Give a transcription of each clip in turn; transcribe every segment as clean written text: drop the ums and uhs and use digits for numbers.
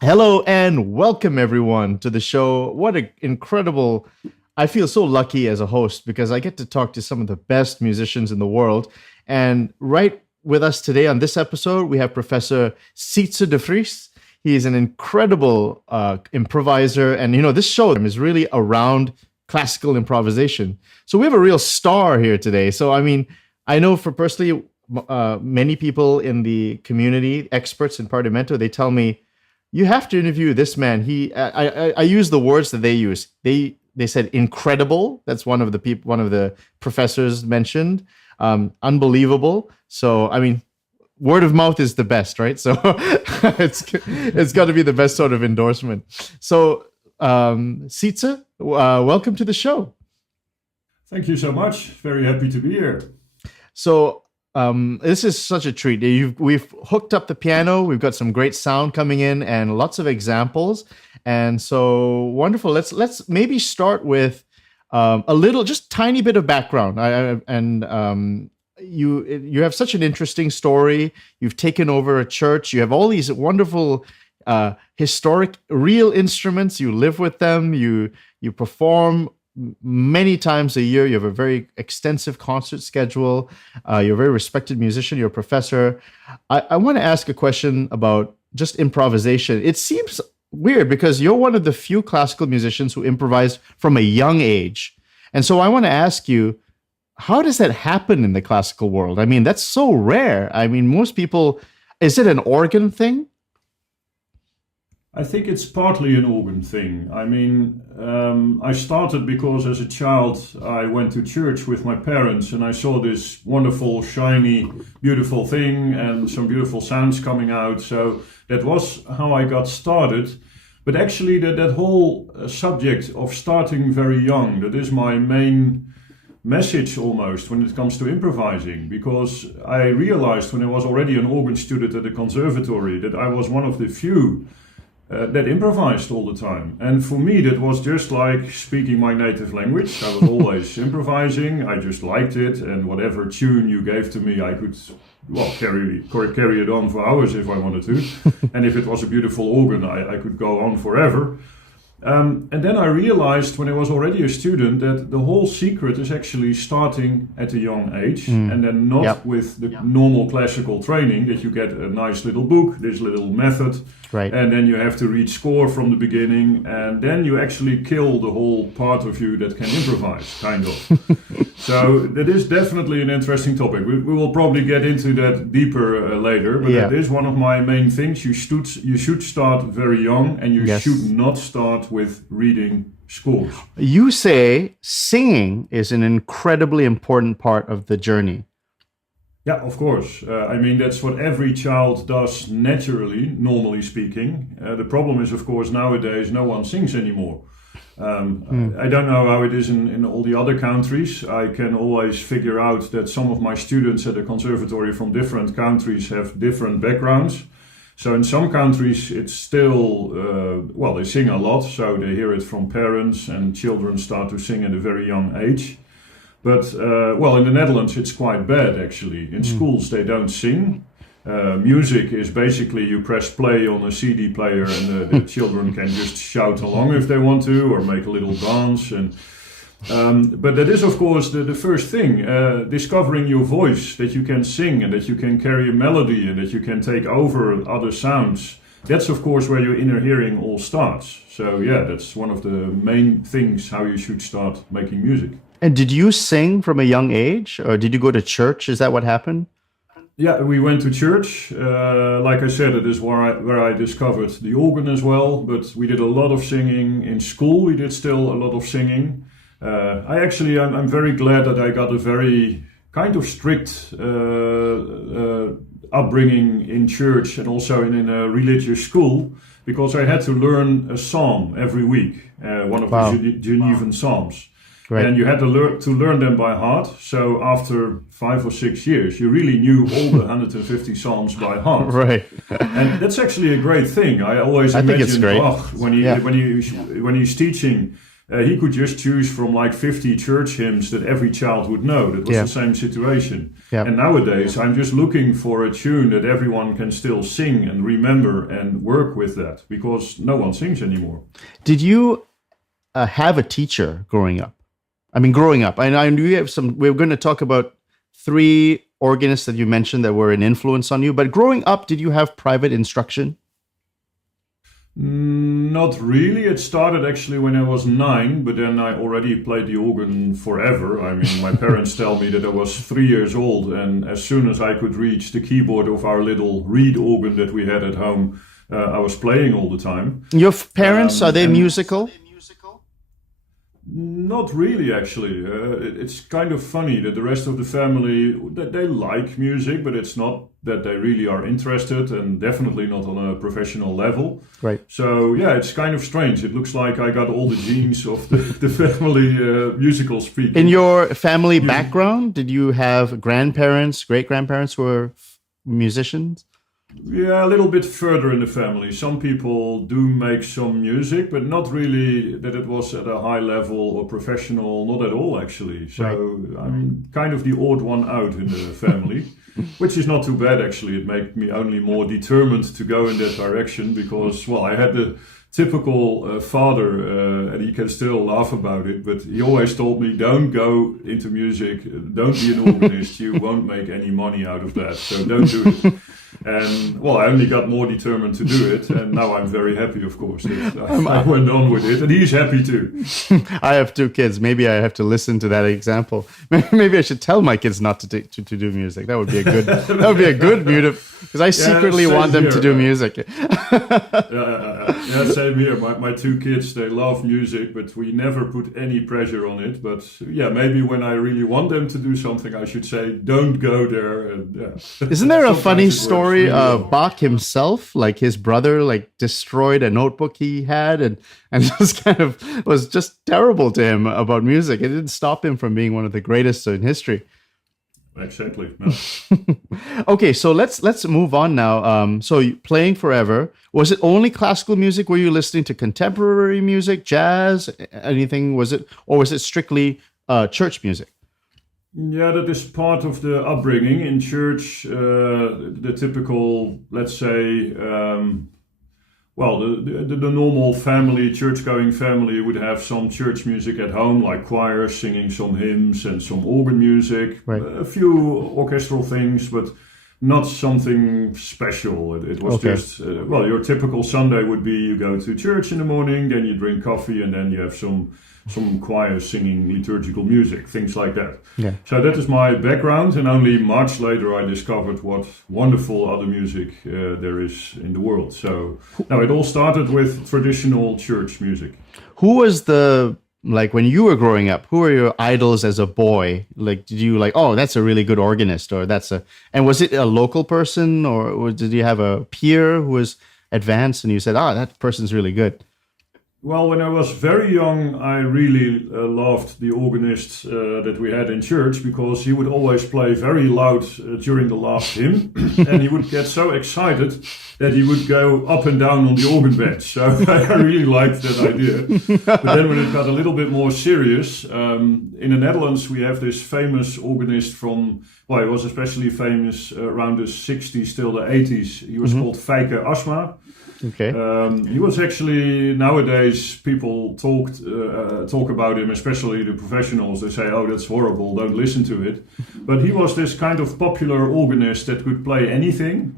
Hello and welcome everyone to the show. What an incredible, I feel so lucky as a host because I get to talk to some of the best musicians in the world. And right with us today on this episode, we have Professor Sietze de Vries. He is an incredible improviser. And, this show is really around classical improvisation. So we have a real star here today. So, I know for personally, many people in the community, experts in Parlamento, they tell me, you have to interview this man. I use the words that they use. They said incredible. That's one of the professors mentioned. Unbelievable. So word of mouth is the best, right? So it's got to be the best sort of endorsement. So Sietze, welcome to the show. Thank you so much. Very happy to be here. So this is such a treat. We've hooked up the piano. We've got some great sound coming in and lots of examples. And so wonderful. Let's maybe start with a little, just tiny bit of background. You have such an interesting story. You've taken over a church. You have all these wonderful historic real instruments. You live with them. You perform many times a year. You have a very extensive concert schedule. You're a very respected musician. You're a professor. I want to ask a question about just improvisation. It seems weird because you're one of the few classical musicians who improvised from a young age. And so I want to ask you, how does that happen in the classical world? That's so rare. Most people, is it an organ thing? I think it's partly an organ thing. I started because as a child I went to church with my parents and I saw this wonderful, shiny, beautiful thing and some beautiful sounds coming out. So that was how I got started. But actually that whole subject of starting very young, that is my main message almost when it comes to improvising, because I realized when I was already an organ student at the Conservatory that I was one of the few that improvised all the time. And for me that was just like speaking my native language. I was always improvising. I just liked it, and whatever tune you gave to me I could carry it on for hours if I wanted to. And if it was a beautiful organ I could go on forever. And then I realized when I was already a student that the whole secret is actually starting at a young age, and then not with the normal classical training that you get a nice little book, this little method, right, and then you have to read score from the beginning, and then you actually kill the whole part of you that can improvise, kind of. So that is definitely an interesting topic. We will probably get into that deeper later, but that is one of my main things. You should start very young, and you should not start with reading scores. You say singing is an incredibly important part of the journey. Yeah, of course. That's what every child does naturally, normally speaking. The problem is, of course, nowadays no one sings anymore. I don't know how it is in all the other countries. I can always figure out that some of my students at the conservatory from different countries have different backgrounds. So in some countries it's still, they sing a lot, so they hear it from parents and children start to sing at a very young age. But, in the Netherlands it's quite bad actually. In schools they don't sing. Music is basically you press play on a CD player and the children can just shout along if they want to or make a little dance. But that is of course the first thing, discovering your voice, that you can sing and that you can carry a melody and that you can take over other sounds. That's of course where your inner hearing all starts. So that's one of the main things how you should start making music. And did you sing from a young age or did you go to church? Is that what happened? Yeah, we went to church. Like I said, it is where I discovered the organ as well. But we did a lot of singing in school. We did still a lot of singing. I'm very glad that I got a very kind of strict upbringing in church and also in a religious school, because I had to learn a psalm every week, one of the Genevan psalms. Right. And you had to learn them by heart. So after 5 or 6 years, you really knew all the 150 psalms by heart. Right. And that's actually a great thing. I always imagine Bach when he's teaching. he could just choose from like 50 church hymns that every child would know. That was the same situation. Yeah. And nowadays, I'm just looking for a tune that everyone can still sing and remember and work with that, because no one sings anymore. Did you have a teacher growing up? I mean, growing up, I knew you have some. We're going to talk about 3 organists that you mentioned that were an influence on you. But growing up, did you have private instruction? Not really. It started actually when I was 9, but then I already played the organ forever. I mean, my parents tell me that I was 3 years old, and as soon as I could reach the keyboard of our little reed organ that we had at home, I was playing all the time. Your parents, are they musical? Not really, actually. It's kind of funny that the rest of the family, that they like music, but it's not that they really are interested, and definitely not on a professional level. Right. So, yeah, it's kind of strange. It looks like I got all the genes of the family musical speaking. In your family background, did you have grandparents, great-grandparents who were musicians? Yeah, a little bit further in the family. Some people do make some music, but not really that it was at a high level or professional, not at all, actually. So I'm kind of the odd one out in the family, which is not too bad, actually. It made me only more determined to go in that direction because, well, I had the typical father, and he can still laugh about it, but he always told me, don't go into music, don't be an organist, you won't make any money out of that, so don't do it. And, well, I only got more determined to do it, and now I'm very happy, of course, that I went on with it, and he's happy too. I have 2 kids. Maybe I have to listen to that example. Maybe I should tell my kids not to do music. That would be a good. That would be a good because I secretly want them to do music. Yeah, same here. My 2 kids, they love music, but we never put any pressure on it. But yeah, maybe when I really want them to do something, I should say, don't go there. And, Isn't there a funny story? Bach himself, like his brother, like destroyed a notebook he had and just kind of was just terrible to him about music. It didn't stop him from being one of the greatest in history. Exactly. No. Okay, so let's move on now. So playing forever, was it only classical music? Were you listening to contemporary music, jazz, anything? Was it strictly church music? Yeah, that is part of the upbringing in church. The typical, let's say, the normal family, church-going family would have some church music at home, like choirs singing some hymns and some organ music, a few orchestral things, but not something special. It was just, your typical Sunday would be you go to church in the morning, then you drink coffee, and then you have some choirs singing liturgical music, things like that. Yeah. So that is my background, and only much later I discovered what wonderful other music there is in the world. So now it all started with traditional church music. Who was when you were growing up, who were your idols as a boy? Like, did you that's a really good organist, or and was it a local person, or did you have a peer who was advanced and you said, that person's really good? Well, when I was very young, I really loved the organist that we had in church, because he would always play very loud during the last hymn, and he would get so excited that he would go up and down on the organ bench. So I really liked that idea. But then when it got a little bit more serious, in the Netherlands we have this famous organist from, he was especially famous around the 60s till the 80s. He was called Feike Asma. Okay. He was actually, nowadays people talk about him, especially the professionals. They say, that's horrible, don't listen to it. But he was this kind of popular organist that could play anything,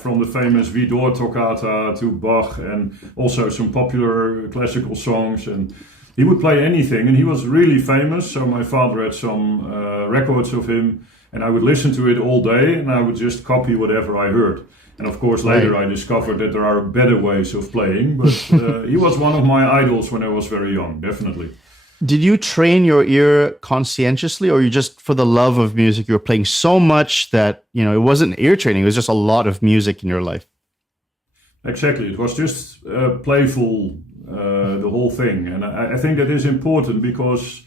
from the famous Widor toccata to Bach, and also some popular classical songs. And he would play anything, and he was really famous. So my father had some records of him, and I would listen to it all day, and I would just copy whatever I heard. And of course, later I discovered that there are better ways of playing, but he was one of my idols when I was very young, definitely. Did you train your ear conscientiously, or you just, for the love of music, you were playing so much that, it wasn't ear training, it was just a lot of music in your life? Exactly. It was just playful, the whole thing. And I think that is important because,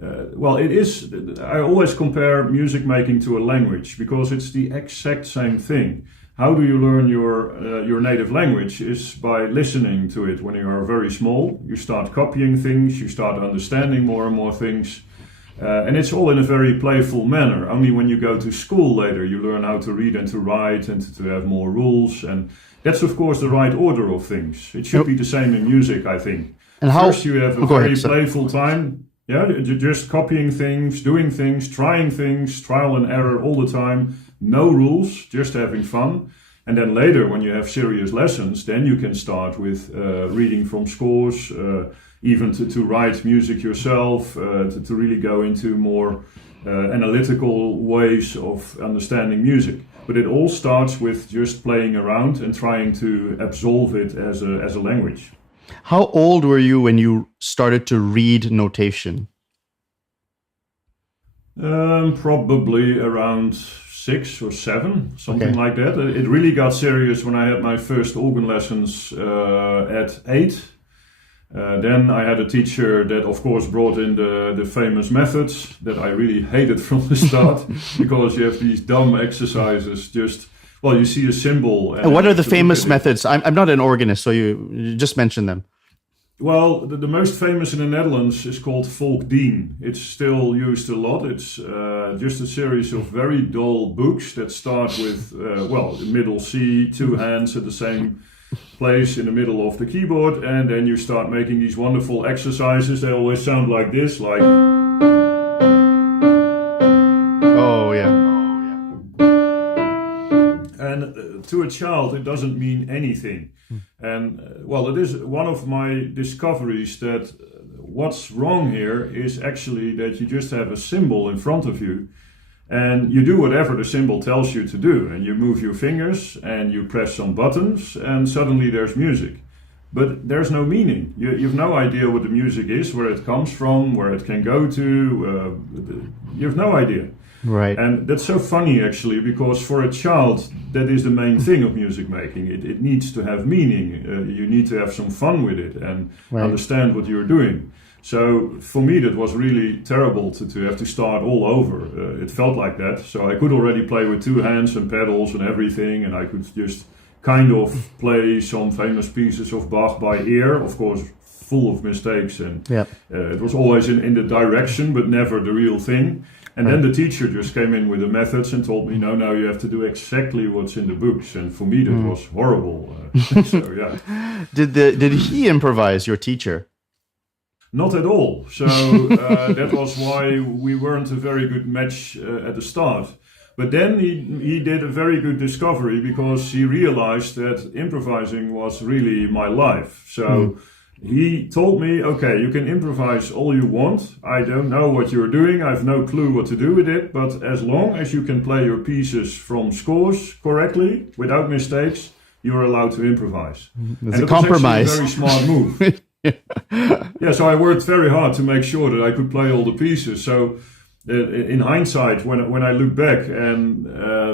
it is, I always compare music making to a language, because it's the exact same thing. how do you learn your native language? Is by listening to it when you are very small. You start copying things, you start understanding more and more things. And it's all in a very playful manner. Only when you go to school later, you learn how to read and to write and to have more rules. And that's, of course, the right order of things. It should be the same in music, I think. And first, you have a very playful time. Yeah, you're just copying things, doing things, trying things, trial and error all the time. No rules, just having fun. And then later, when you have serious lessons, then you can start with reading from scores, even to write music yourself, to really go into more analytical ways of understanding music. But it all starts with just playing around and trying to absorb it as a language. How old were you when you started to read notation? Probably around 6 or 7, something like that. It really got serious when I had my first organ lessons at 8. Then I had a teacher that, of course, brought in the famous methods that I really hated from the start because you have these dumb exercises. You see a symbol. And what are the famous methods? I'm not an organist, so you just mention them. Well, the most famous in the Netherlands is called Volkdien. It's still used a lot. It's just a series of very dull books that start with, the middle C, 2 hands at the same place in the middle of the keyboard, and then you start making these wonderful exercises. They always sound like this, like... Oh, yeah. And to a child, it doesn't mean anything. And, it is one of my discoveries that what's wrong here is actually that you just have a symbol in front of you, and you do whatever the symbol tells you to do, and you move your fingers and you press some buttons, and suddenly there's music. But there's no meaning. You've no idea what the music is, where it comes from, where it can go to. You have no idea. Right. And that's so funny, actually, because for a child, that is the main thing of music making. It needs to have meaning. You need to have some fun with it and understand what you're doing. So for me, that was really terrible to have to start all over. It felt like that. So I could already play with 2 hands and pedals and everything, and I could just kind of play some famous pieces of Bach by ear, of course, full of mistakes. And it was always in the direction, but never the real thing. And then the teacher just came in with the methods and told me, no, now you have to do exactly what's in the books. And for me, that was horrible. Did he improvise, your teacher? Not at all. So that was why we weren't a very good match at the start. But then he did a very good discovery because he realized that improvising was really my life. So he told me, okay, you can improvise all you want. I don't know what you're doing. I have no clue what to do with it. But as long as you can play your pieces from scores correctly, without mistakes, you're allowed to improvise. It's a compromise. Was a very smart move. So I worked very hard to make sure that I could play all the pieces. So in hindsight, when I look back, and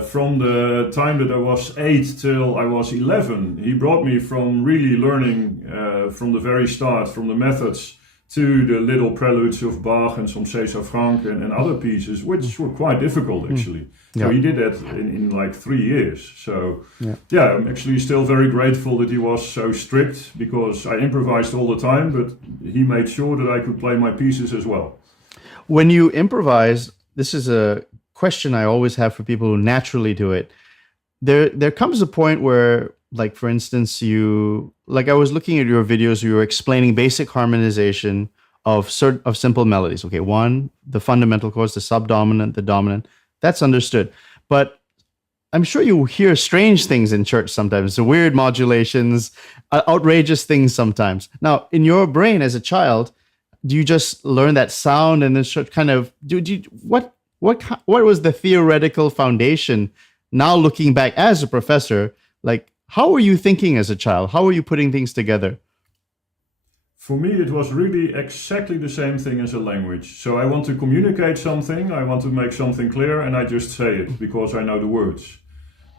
from the time that I was 8 till I was 11, he brought me from really learning from the very start, from the methods to the little preludes of Bach and some Franck and other pieces, which were quite difficult actually. So he did that in like 3 years. So I'm actually still very grateful that he was so strict, because I improvised all the time, but he made sure that I could play my pieces as well. When you improvise, this is a question I always have for people who naturally do it. There comes a point where, like, for instance, I was looking at your videos, you were explaining basic harmonization of simple melodies. Okay, 1, the fundamental chords, the subdominant, the dominant. That's understood. But I'm sure you hear strange things in church sometimes, the weird modulations, outrageous things sometimes. Now, in your brain as a child, do you just learn that sound and then kind of what was the theoretical foundation? Now looking back as a professor, like, how were you thinking as a child? How were you putting things together? For me, it was really exactly the same thing as a language. So I want to communicate something, I want to make something clear, and I just say it because I know the words.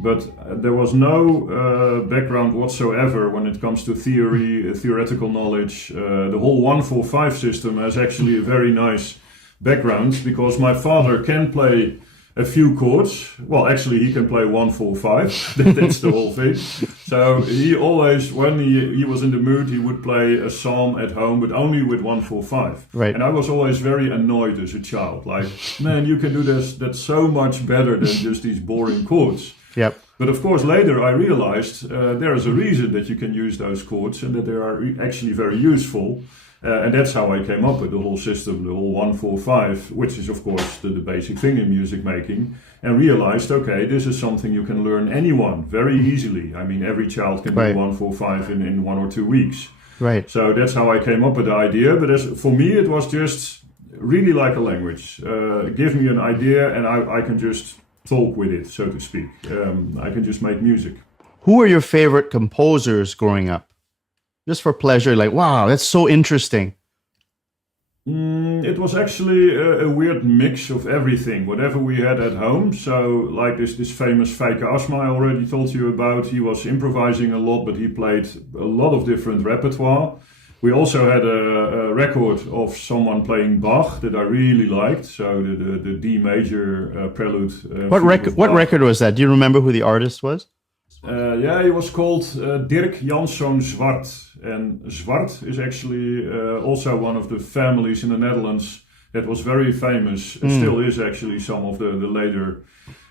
But there was no background whatsoever when it comes to theory, theoretical knowledge. The whole 1-4-5 system has actually a very nice background, because my father can play a few chords. Well, actually, he can play 1, 4, 5. That's the whole thing. So he always, when he was in the mood, he would play a psalm at home, but only with 1, 4, 5. Right. And I was always very annoyed as a child. Like, man, you can do this. That's so much better than just these boring chords. Yep. But of course, later I realized there is a reason that you can use those chords and that they are actually very useful. And that's how I came up with the whole system, the whole 1, 4, 5, which is of course the basic thing in music making, and realized, okay, this is something you can learn anyone very easily. I mean, every child can do 1, 4, 5 in 1 or 2 weeks. Right. So that's how I came up with the idea. But for me, it was just really like a language. Give me an idea and I can just talk with it, so to speak. I can just make music. Who were your favorite composers growing up? Just for pleasure, like, wow, that's so interesting. It was actually a weird mix of everything, whatever we had at home. So, like this famous Feike Asma I already told you about, he was improvising a lot, but he played a lot of different repertoire. We also had a record of someone playing Bach that I really liked. So the D major prelude. What record was that? Do you remember who the artist was? Yeah, he was called Dirk Janszoon Zwart. And Zwart is actually also one of the families in the Netherlands that was very famous. It still is actually some of the later,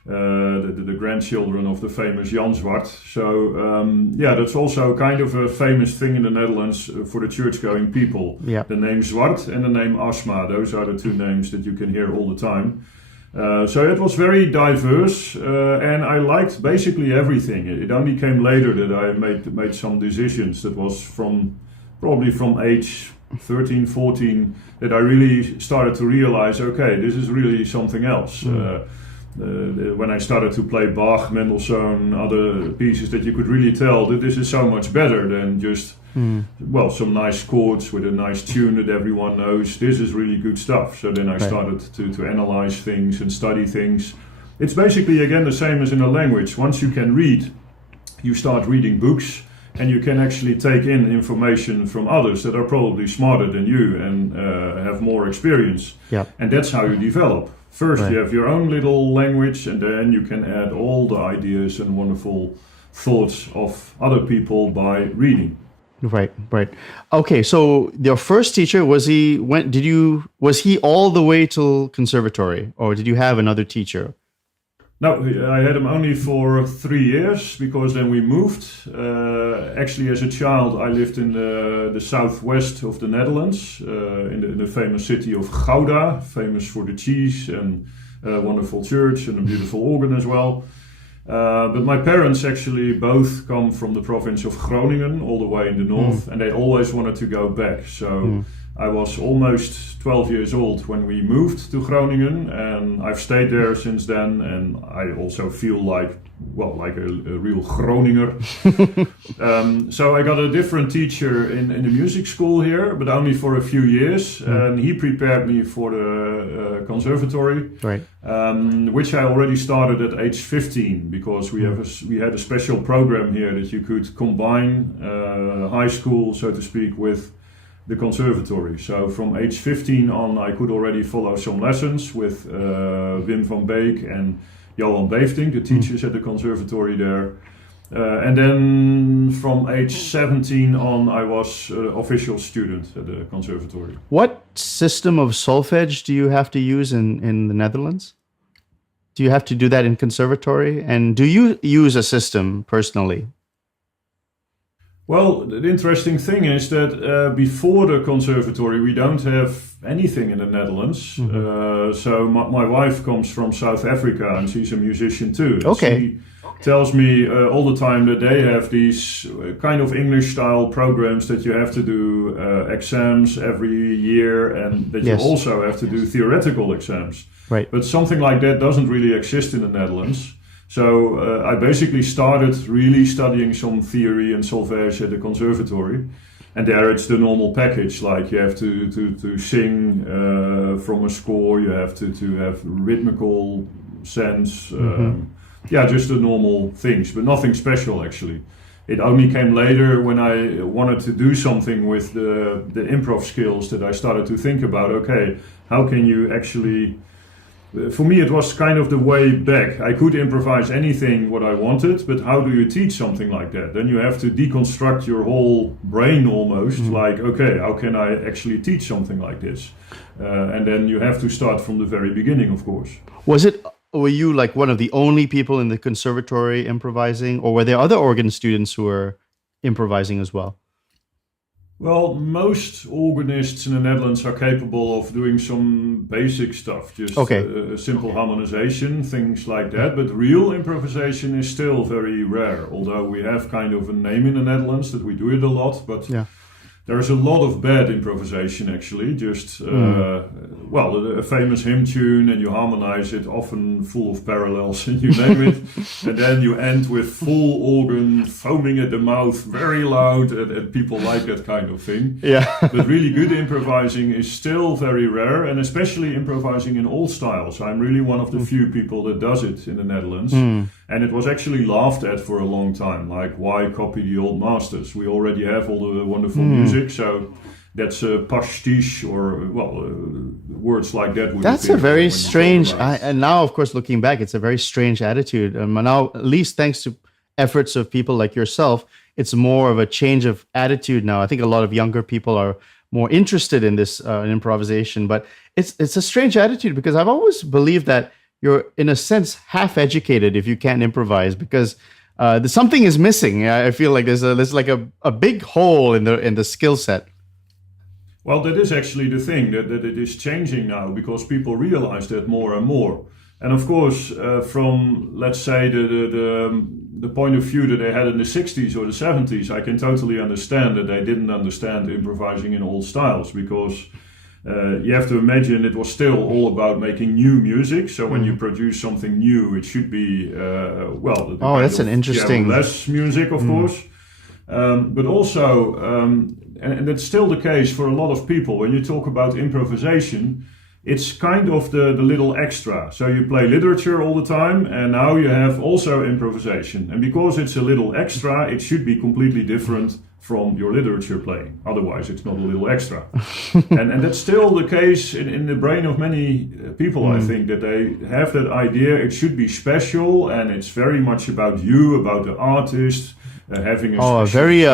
the grandchildren of the famous Jan Zwart. So yeah, that's also kind of a famous thing in the Netherlands for the church-going people. Yeah. The name Zwart and the name Asma, those are the two names that you can hear all the time. So it was very diverse, and I liked basically everything. It only came later that I made some decisions. That was probably from age 13, 14 that I really started to realize, okay, this is really something else. When I started to play Bach, Mendelssohn, other pieces, that you could really tell that this is so much better than just well, some nice chords with a nice tune that everyone knows. This is really good stuff. So then I started to analyze things and study things. It's basically, again, the same as in a language. Once you can read, you start reading books, and you can actually take in information from others that are probably smarter than you and have more experience. Yeah. And that's how you develop. First, you have your own little language, and then you can add all the ideas and wonderful thoughts of other people by reading. Right. Okay, so your first teacher, was he all the way till conservatory, or did you have another teacher? No, I had him only for 3 years, because then we moved. Actually, as a child, I lived in the southwest of the Netherlands, in the famous city of Gouda, famous for the cheese and a wonderful church and a beautiful organ as well. But my parents actually both come from the province of Groningen, all the way in the north, and they always wanted to go back. So I was almost 12 years old when we moved to Groningen, and I've stayed there since then. And I also feel like a real Groninger. So I got a different teacher in the music school here, but only for a few years. And he prepared me for the conservatory, which I already started at age 15, because we had a special program here that you could combine high school, so to speak, with the conservatory. So from age 15 on, I could already follow some lessons with Wim van Beek and Johan Beefting, the teachers at the conservatory there. And then from age 17 on, I was an official student at the conservatory. What system of solfege do you have to use in the Netherlands? Do you have to do that in conservatory? And do you use a system personally? Well, the interesting thing is that before the conservatory, we don't have anything in the Netherlands. So my wife comes from South Africa, and she's a musician too. Okay. She tells me all the time that they have these kind of English-style programs that you have to do exams every year, and that you also have to do theoretical exams. Right. But something like that doesn't really exist in the Netherlands. So I basically started really studying some theory and solfege at the conservatory, and there it's the normal package. Like you have to sing from a score, you have to have rhythmical sense, just the normal things, but nothing special actually. It only came later when I wanted to do something with the improv skills that I started to think about. Okay, how can you actually for me, it was kind of the way back. I could improvise anything what I wanted, but how do you teach something like that? Then you have to deconstruct your whole brain almost. Like, okay, how can I actually teach something like this? And then you have to start from the very beginning, of course. Were you like one of the only people in the conservatory improvising, or were there other organ students who were improvising as well? Well, most organists in the Netherlands are capable of doing some basic stuff, just a simple harmonization, things like that. But real improvisation is still very rare, although we have kind of a name in the Netherlands that we do it a lot. But there's a lot of bad improvisation, actually. Just, a famous hymn tune, and you harmonize it, often full of parallels, and you name it. And then you end with full organ, foaming at the mouth, very loud, and people like that kind of thing. Yeah. But really good improvising is still very rare, and especially improvising in old styles. I'm really one of the few people that does it in the Netherlands. And it was actually laughed at for a long time, like, why copy the old masters? We already have all the wonderful music, so that's a pastiche, or, words like that. That's a very strange, and now, of course, looking back, it's a very strange attitude. Now, at least thanks to efforts of people like yourself, it's more of a change of attitude now. I think a lot of younger people are more interested in this in improvisation, but it's a strange attitude, because I've always believed that you're, in a sense, half-educated if you can't improvise, because something is missing. I feel like there's like a big hole in the skill set. Well, that is actually the thing, that it is changing now, because people realize that more and more. And of course, from, let's say, the point of view that they had in the 60s or the 70s, I can totally understand that they didn't understand improvising in old styles, because you have to imagine it was still all about making new music. So when you produce something new, it should be, that's an interesting... less music, of course. But also, and that's still the case for a lot of people, when you talk about improvisation, it's kind of the little extra. So you play literature all the time, and now you have also improvisation. And because it's a little extra, it should be completely different from your literature playing. Otherwise, it's not a little extra. and that's still the case in the brain of many people, I think, that they have that idea. It should be special, and it's very much about you, about the artist, having a very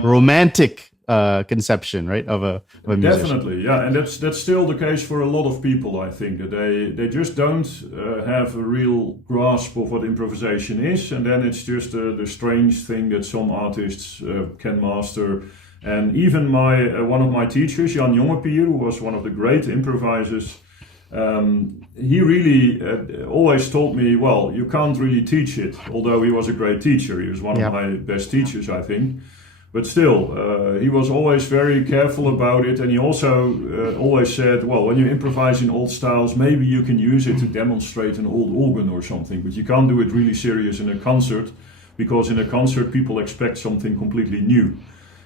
romantic conception, right, of a musician. Definitely, yeah, and that's still the case for a lot of people. I think that they just don't have a real grasp of what improvisation is, and then it's just the strange thing that some artists can master. And even one of my teachers, Jan Jongepier, who was one of the great improvisers, he really always told me, well, you can't really teach it, although he was a great teacher. He was one of my best teachers, I think. But still, he was always very careful about it. And he also always said, well, when you improvise in old styles, maybe you can use it to demonstrate an old organ or something. But you can't do it really serious in a concert, because in a concert, people expect something completely new.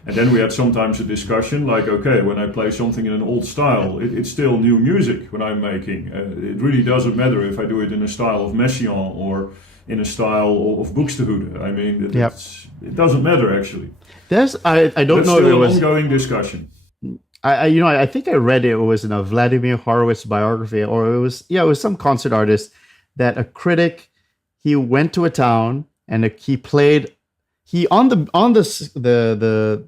And then we had sometimes a discussion like, okay, when I play something in an old style, it's still new music when I'm making. It really doesn't matter if I do it in a style of Messiaen or in a style of Buxtehude. I mean, it doesn't matter, actually. I don't know. There was an ongoing discussion. I think I read it was in a Vladimir Horowitz biography, or it was some concert artist that a critic, he went to a town and he played. He on the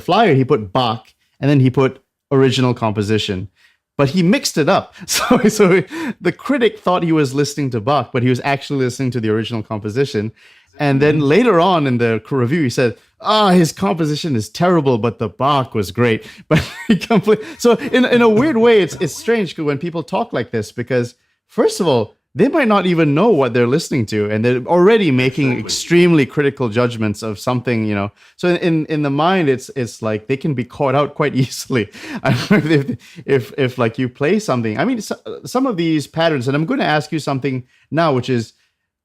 flyer he put Bach, and then he put original composition, but he mixed it up. So the critic thought he was listening to Bach, but he was actually listening to the original composition. And then later on in the review, he said, his composition is terrible, but the Bach was great. But so in a weird way, it's strange when people talk like this, because first of all, they might not even know what they're listening to, and they're already making extremely critical judgments of something, So in the mind, it's like they can be caught out quite easily. if like you play something. I mean, some of these patterns, and I'm going to ask you something now, which is,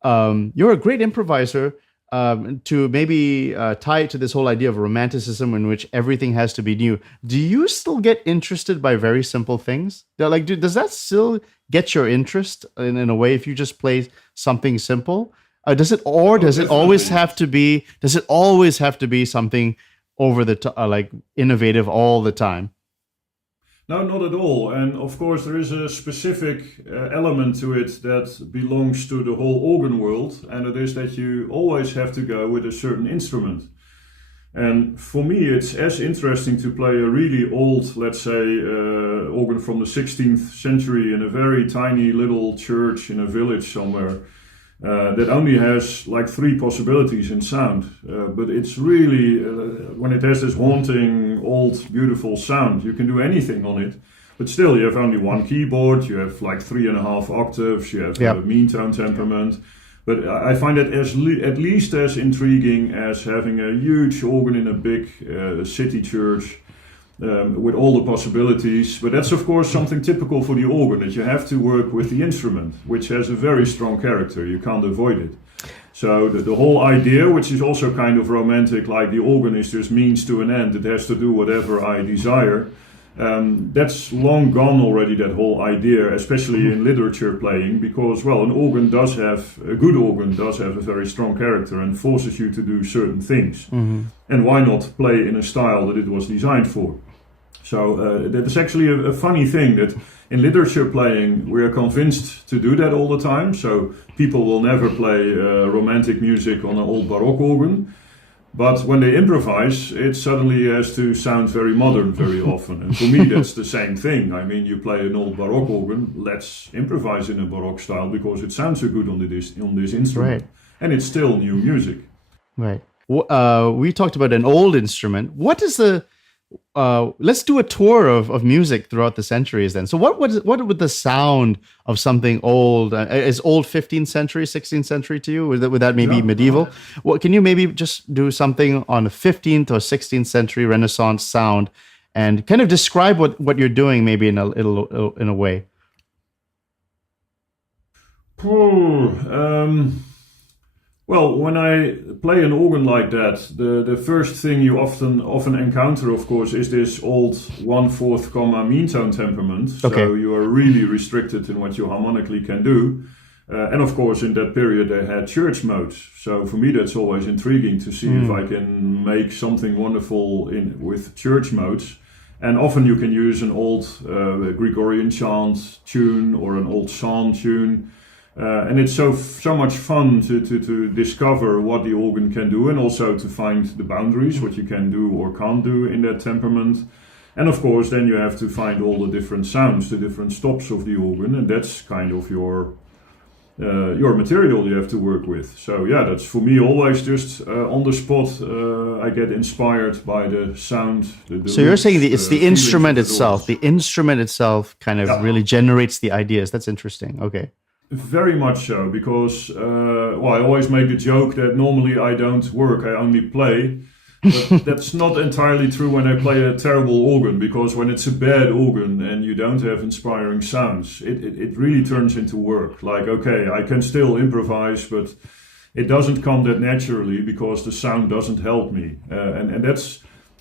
you're a great improviser. To maybe tie it to this whole idea of romanticism, in which everything has to be new. Do you still get interested by very simple things? Does that still get your interest in a way if you just play something simple? Does it always have to be? Does it always have to be something over the top, like innovative all the time? No, not at all. And of course, there is a specific element to it that belongs to the whole organ world, and it is that you always have to go with a certain instrument. And for me, it's as interesting to play a really old, let's say, organ from the 16th century in a very tiny little church in a village somewhere. That only has like 3 possibilities in sound, but it's really, when it has this haunting, old, beautiful sound, you can do anything on it, but still you have only 1 keyboard, you have like 3.5 octaves, you have a mean tone temperament, but I find it at least as intriguing as having a huge organ in a big city church, with all the possibilities. But that's of course something typical for the organ, that you have to work with the instrument, which has a very strong character. You can't avoid it. So the whole idea, which is also kind of romantic, like the organ is just means to an end, it has to do whatever I desire. That's long gone already, that whole idea, especially in literature playing, because, well, a good organ does have a very strong character and forces you to do certain things. And why not play in a style that it was designed for? So that is actually a funny thing, that in literature playing we are convinced to do that all the time. So people will never play romantic music on an old Baroque organ. But when they improvise, it suddenly has to sound very modern very often. And for me, that's the same thing. I mean, you play an old Baroque organ, let's improvise in a Baroque style because it sounds so good on this instrument. Right. And it's still new music. Right. We talked about an old instrument. What is the... let's do a tour of music throughout the centuries then. So what would the sound of something old, is old 15th century, 16th century to you? Would that maybe medieval? Well, can you maybe just do something on the 15th or 16th century Renaissance sound and kind of describe what you're doing maybe in a way? Well, when I play an organ like that, the first thing you often encounter, of course, is this old 1/4 comma mean tone temperament. So you are really restricted in what you harmonically can do. And of course, in that period, they had church modes. So for me, that's always intriguing to see if I can make something wonderful with church modes. And often you can use an old Gregorian chant tune or an old psalm tune. And it's so much fun to discover what the organ can do, and also to find the boundaries, what you can do or can't do in that temperament. And of course, then you have to find all the different sounds, the different stops of the organ, and that's kind of your material you have to work with. So yeah, that's for me always just on the spot. I get inspired by the sound. So you're saying it's the instrument itself. The instrument itself kind of really generates the ideas. That's interesting. Okay. Very much so, because I always make the joke that normally I don't work, I only play. But that's not entirely true when I play a terrible organ, because when it's a bad organ and you don't have inspiring sounds, it really turns into work. Like, okay, I can still improvise, but it doesn't come that naturally because the sound doesn't help me. And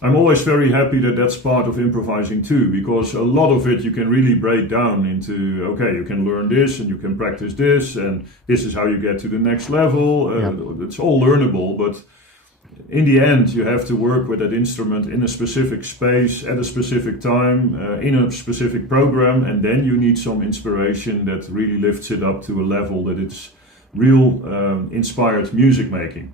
I'm always very happy that that's part of improvising too, because a lot of it you can really break down into, okay, you can learn this and you can practice this, and this is how you get to the next level. It's all learnable, but in the end you have to work with that instrument in a specific space at a specific time, in a specific program, and then you need some inspiration that really lifts it up to a level that it's real inspired music making.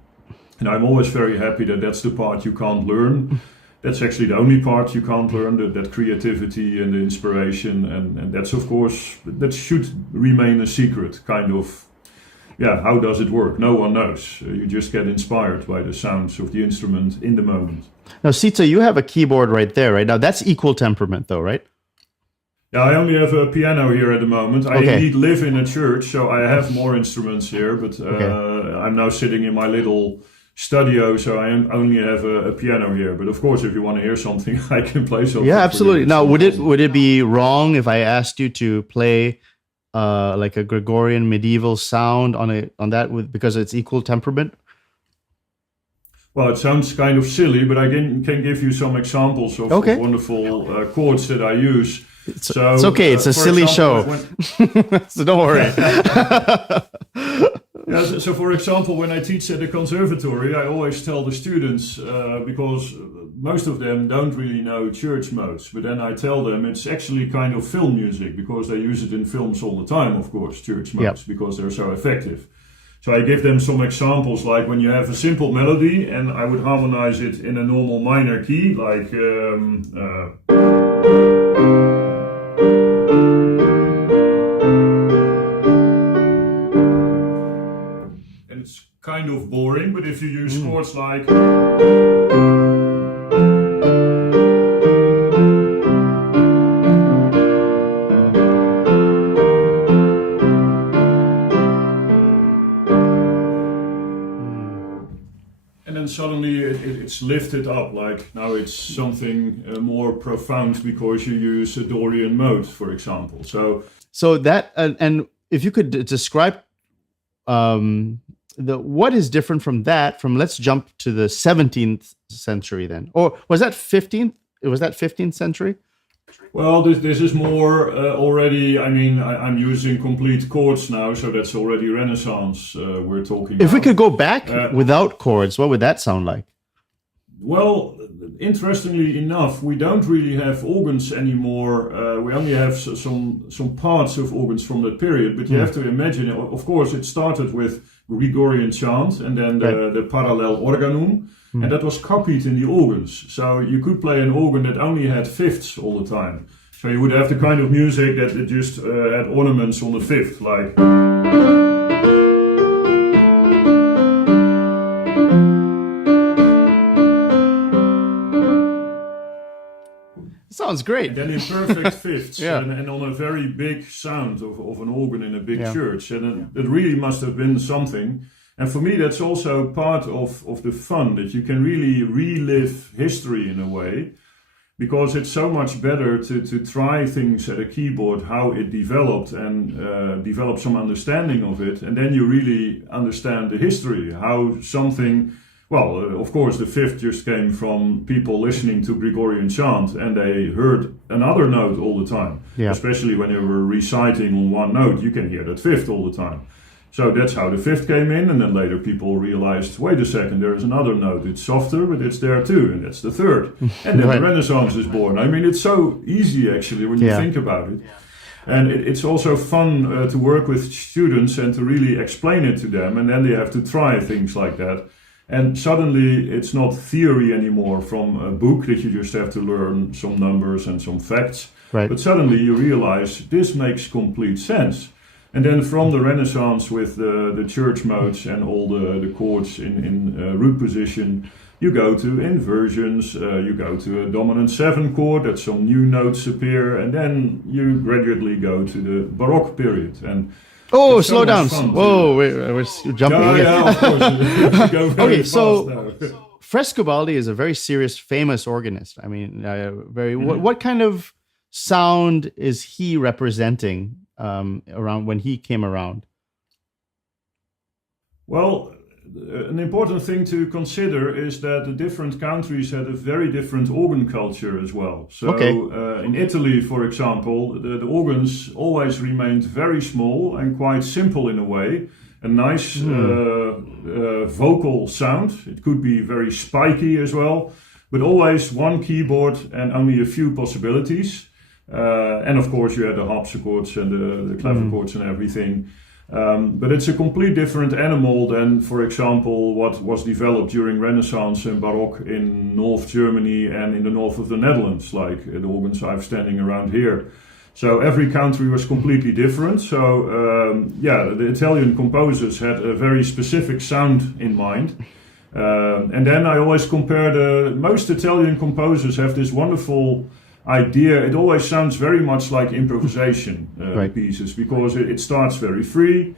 And I'm always very happy that that's the part you can't learn. That's actually the only part you can't learn, that creativity and the inspiration. And that's, of course, that should remain a secret, kind of. Yeah, how does it work? No one knows. You just get inspired by the sounds of the instrument in the moment. Now, Sietze, you have a keyboard right there, right? Now, that's equal temperament, though, right? Yeah, I only have a piano here at the moment. I indeed live in a church, so I have more instruments here, but I'm now sitting in my little studio, so I only have a piano here. But of course, if you want to hear something, I can play something. Yeah, absolutely. Now, would it be wrong if I asked you to play like a Gregorian medieval sound on that because it's equal temperament? Well, it sounds kind of silly, but I can give you some examples of wonderful chords that I use. It's okay. It's a silly show. So don't worry. So for example, when I teach at the Conservatory, I always tell the students, because most of them don't really know church modes, but then I tell them it's actually kind of film music, because they use it in films all the time, of course, church modes, because they're so effective. So I give them some examples, like when you have a simple melody and I would harmonize it in a normal minor key, like and it's kind of boring, but if you use chords like suddenly it's lifted up, like now it's something more profound because you use a Dorian mode, for example. So that and if you could describe what is different from that, from let's jump to the 17th century then, or was that 15th? Was that 15th century? Well, this is more already. I mean, I'm using complete chords now, so that's already Renaissance. We're talking. If we could go back without chords, what would that sound like? Well, interestingly enough, we don't really have organs anymore. We only have some parts of organs from that period. But you have to imagine, of course, it started with Gregorian chant and then the parallel organum. And that was copied in the organs. So you could play an organ that only had fifths all the time. So you would have the kind of music that it just had ornaments on the fifth, like. Sounds great. And then in perfect fifths and on a very big sound of an organ in a big church. And it really must have been something. And for me, that's also part of the fun, that you can really relive history in a way, because it's so much better to try things at a keyboard, how it developed, and develop some understanding of it. And then you really understand the history, how something, well, of course, the fifth just came from people listening to Gregorian chant, and they heard another note all the time. Especially when you were reciting on one note, you can hear that fifth all the time. So that's how the fifth came in, and then later people realized, wait a second, there is another note. It's softer, but it's there too, and that's the third. And then the Renaissance is born. I mean, it's so easy actually when you think about it. And it's also fun to work with students and to really explain it to them, and then they have to try things like that. And suddenly it's not theory anymore from a book that you just have to learn some numbers and some facts. But suddenly you realize this makes complete sense. And then from the Renaissance with the church modes and all the chords in root position, you go to inversions, you go to a dominant 7 chord, that some new notes appear, and then you gradually go to the Baroque period. And slow down. Whoa, we're jumping again. Yeah, of course. Go very Okay, fast so now. Frescobaldi is a very serious, famous organist. I mean, what kind of sound is he representing around when he came around? Well, an important thing to consider is that the different countries had a very different organ culture as well. So in Italy, for example, the organs always remained very small and quite simple in a way. A nice vocal sound. It could be very spiky as well, but always one keyboard and only a few possibilities. And of course you had the harpsichords and the clavichords and everything. But it's a complete different animal than, for example, what was developed during Renaissance and Baroque in North Germany and in the north of the Netherlands, like the organs I have standing around here. So every country was completely different. So the Italian composers had a very specific sound in mind. And then I always compare most Italian composers have this wonderful idea. It always sounds very much like improvisation pieces, because it starts very free.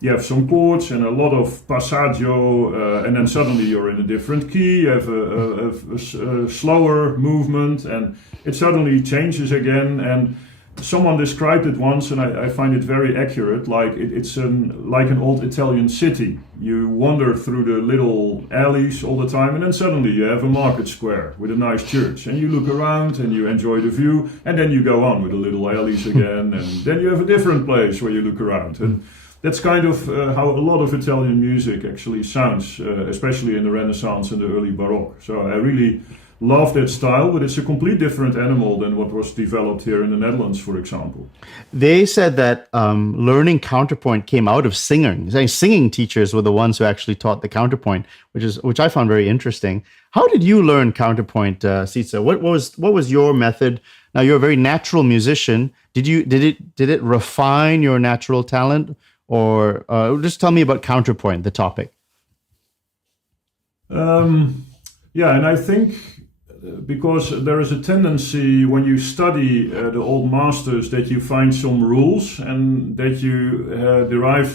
You have some chords and a lot of passaggio, and then suddenly you're in a different key. You have a slower movement, and it suddenly changes again. And someone described it once, and I find it very accurate. Like it's like an old Italian city. You wander through the little alleys all the time, and then suddenly you have a market square with a nice church, and you look around and you enjoy the view, and then you go on with the little alleys again, and then you have a different place where you look around. And that's kind of how a lot of Italian music actually sounds, especially in the Renaissance and the early Baroque. So I really love that style, but it's a complete different animal than what was developed here in the Netherlands, for example. They said that learning counterpoint came out of singing. Singing teachers were the ones who actually taught the counterpoint, which I found very interesting. How did you learn counterpoint, Sietze? What was your method? Now you're a very natural musician. Did it refine your natural talent, or just tell me about counterpoint, the topic? Yeah, and I think because there is a tendency when you study the old masters that you find some rules and that you derive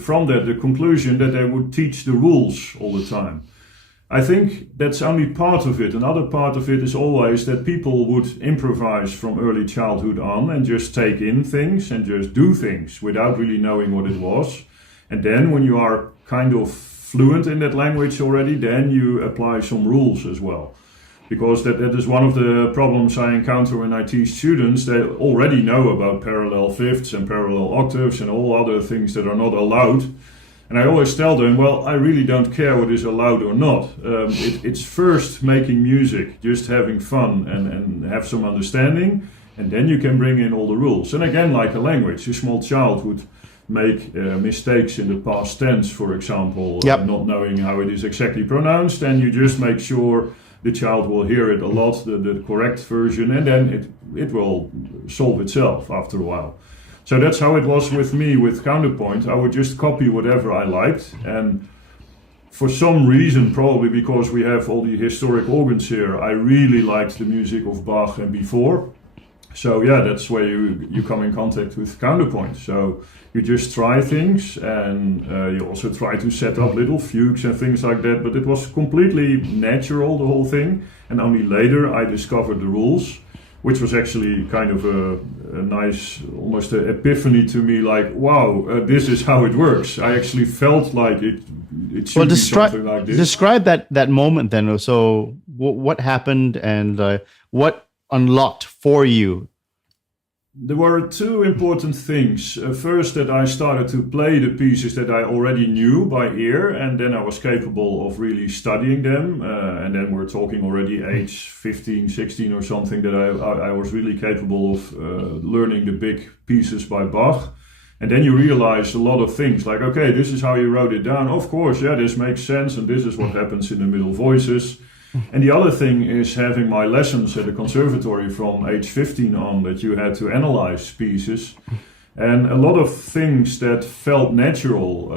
from that the conclusion that they would teach the rules all the time. I think that's only part of it. Another part of it is always that people would improvise from early childhood on and just take in things and just do things without really knowing what it was. And then when you are kind of fluent in that language already, then you apply some rules as well. Because that is one of the problems I encounter when I teach students. They already know about parallel fifths and parallel octaves and all other things that are not allowed. And I always tell them, well, I really don't care what is allowed or not. It's first making music, just having fun and have some understanding. And then you can bring in all the rules. And again, like a language, a small child would make mistakes in the past tense, for example, not knowing how it is exactly pronounced. And you just make sure the child will hear it a lot, the correct version, and then it will solve itself after a while. So that's how it was with me with counterpoint. I would just copy whatever I liked, and for some reason, probably because we have all the historic organs here, I really liked the music of Bach and before. So yeah, that's where you come in contact with counterpoint. So you just try things, and you also try to set up little fugues and things like that. But it was completely natural, the whole thing. And only later I discovered the rules, which was actually kind of a nice, almost an epiphany to me. Like, wow, this is how it works. I actually felt like it should be something like this. Describe that moment then. So what happened and what unlocked for you? There were two important things. First, that I started to play the pieces that I already knew by ear, and then I was capable of really studying them. And then we're talking already age 15, 16 or something, that I was really capable of learning the big pieces by Bach. And then you realize a lot of things, like, okay, this is how you wrote it down. Of course, yeah, this makes sense, and this is what happens in the middle voices. And the other thing is having my lessons at the Conservatory from age 15 on, that you had to analyze pieces. And a lot of things that felt natural,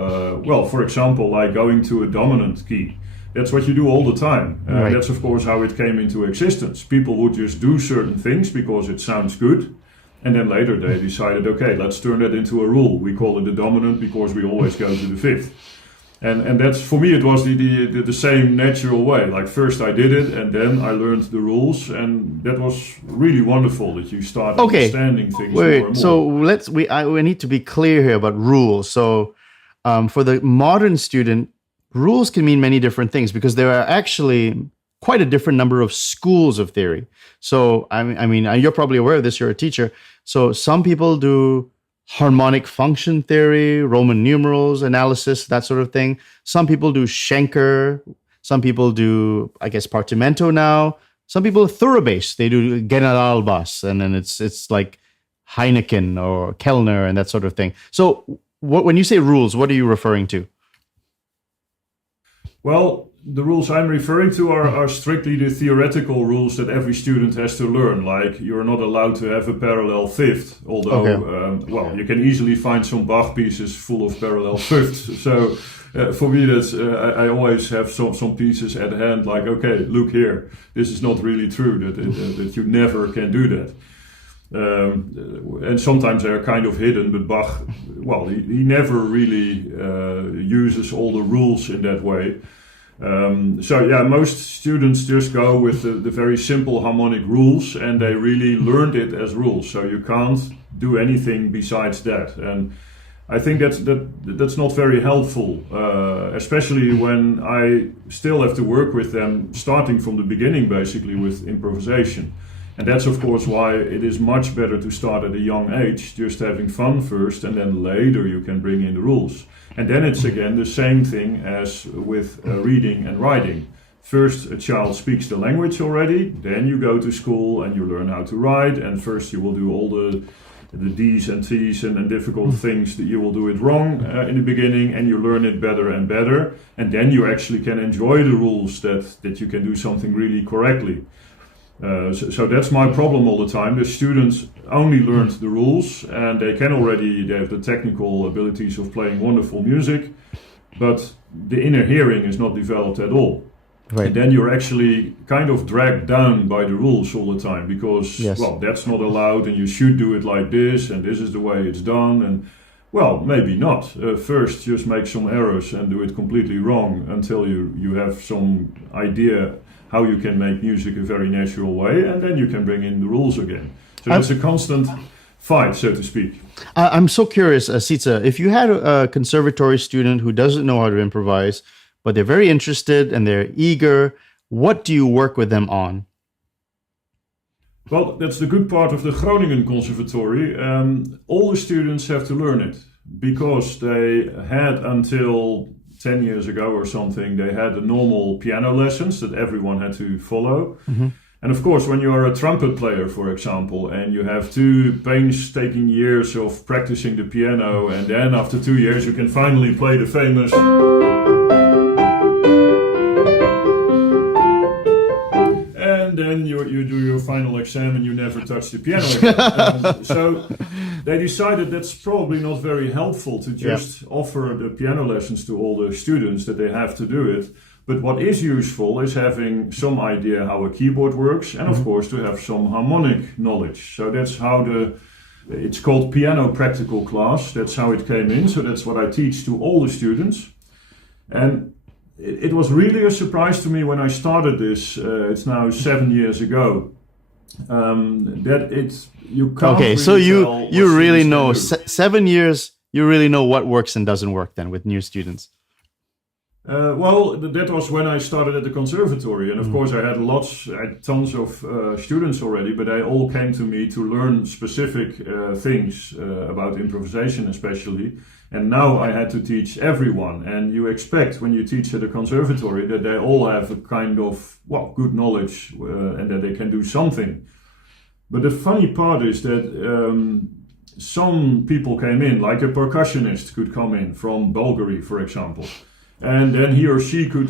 well, for example, like going to a dominant key. That's what you do all the time. Right. That's, of course, how it came into existence. People would just do certain things because it sounds good. And then later they decided, okay, let's turn that into a rule. We call it the dominant because we always go to the fifth. And that's, for me, it was the same natural way. Like, first I did it, and then I learned the rules, and that was really wonderful that you start understanding things more and more. So we need to be clear here about rules. So for the modern student, rules can mean many different things because there are actually quite a different number of schools of theory. So I mean, you're probably aware of this. You're a teacher. So some people do harmonic function theory, Roman numerals analysis, that sort of thing. Some people do Schenker. Some people do, I guess, Partimento now. Some people Thurabase. They do Generalbass, and then it's like Heineken or Kellner and that sort of thing. So when you say rules, what are you referring to? Well, the rules I'm referring to are strictly the theoretical rules that every student has to learn. Like, you're not allowed to have a parallel fifth, although, well, you can easily find some Bach pieces full of parallel fifths. So for me, that's I always have some pieces at hand, like, okay, look here, this is not really true, that you never can do that. And sometimes they are kind of hidden, but Bach, well, he never really uses all the rules in that way. So yeah, most students just go with the very simple harmonic rules, and they really learned it as rules. So you can't do anything besides that. And I think that's not very helpful, especially when I still have to work with them starting from the beginning, basically with improvisation. And that's, of course, why it is much better to start at a young age, just having fun first, and then later you can bring in the rules. And then it's again the same thing as with reading and writing. first a child speaks the language already, then you go to school and you learn how to write, and first you will do all the D's and T's and difficult things that you will do it wrong in the beginning, and you learn it better and better, and then you actually can enjoy the rules that you can do something really correctly. So that's my problem all the time. The students only learned the rules, and they have the technical abilities of playing wonderful music, but the inner hearing is not developed at all. Right. And then you're actually kind of dragged down by the rules all the time because, well, that's not allowed and you should do it like this and this is the way it's done. And, well, maybe not. First, just make some errors and do it completely wrong until you have some idea how you can make music a very natural way, and then you can bring in the rules again. So it's a constant fight, so to speak. I'm so curious, Sietze, if you had a conservatory student who doesn't know how to improvise, but they're very interested and they're eager, what do you work with them on? Well, that's the good part of the Groningen Conservatory. All the students have to learn it because they had until 10 years ago or something, they had the normal piano lessons that everyone had to follow. Mm-hmm. And of course, when you are a trumpet player, for example, and you have 2 painstaking years of practicing the piano, and then after 2 years you can finally play the famous... And then you do your final exam and you never touch the piano again. So they decided that's probably not very helpful to just offer the piano lessons to all the students, that they have to do it. But what is useful is having some idea how a keyboard works, and of course to have some harmonic knowledge. So that's how it's called piano practical class. That's how it came in. So that's what I teach to all the students. And it was really a surprise to me when I started this. It's now 7 years ago. That you can't. Okay, really so you really know 7 years. You really know what works and doesn't work then with new students. Well, that was when I started at the conservatory, and of course I had tons of students already, but they all came to me to learn specific things about improvisation especially, and now I had to teach everyone, and you expect when you teach at the conservatory that they all have a kind of, good knowledge and that they can do something. But the funny part is that some people came in, like a percussionist could come in from Bulgaria, for example. And then he or she could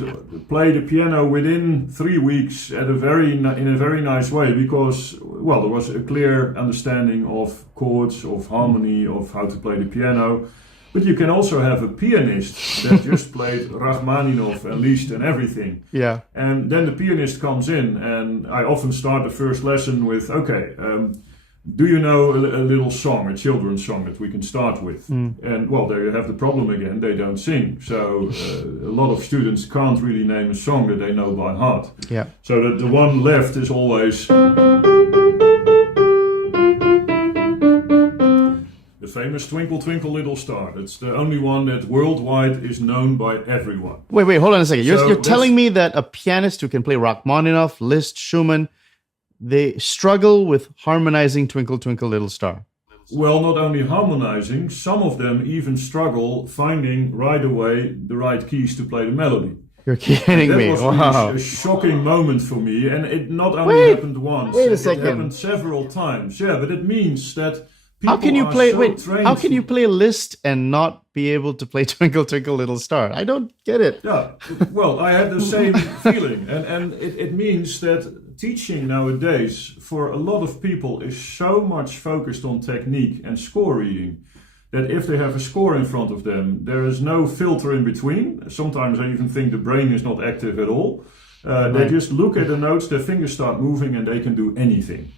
play the piano within 3 weeks in a very nice way because, there was a clear understanding of chords, of harmony, of how to play the piano. But you can also have a pianist that just played Rachmaninoff and Liszt and everything. Yeah. And then the pianist comes in, and I often start the first lesson with, do you know a little song, a children's song that we can start with? And there you have the problem again, they don't sing. So a lot of students can't really name a song that they know by heart. Yeah. So that the one left is always the famous Twinkle, Twinkle, Little Star. That's the only one that worldwide is known by everyone. Wait, hold on a second. You're telling me that a pianist who can play Rachmaninoff, Liszt, Schumann, they struggle with harmonizing Twinkle, Twinkle, Little Star? Well, not only harmonizing, some of them even struggle finding right away the right keys to play the melody. You're kidding me. That was really a shocking moment for me, and it not only happened once, wait a second. It happened several times. Yeah, but it means that people how can you play Liszt and not be able to play Twinkle, Twinkle, Little Star? I don't get it. Yeah, well, I had the same feeling, and it means that teaching nowadays for a lot of people is so much focused on technique and score reading that if they have a score in front of them, there is no filter in between. Sometimes I even think the brain is not active at all. They just look at the notes, their fingers start moving, and they can do anything.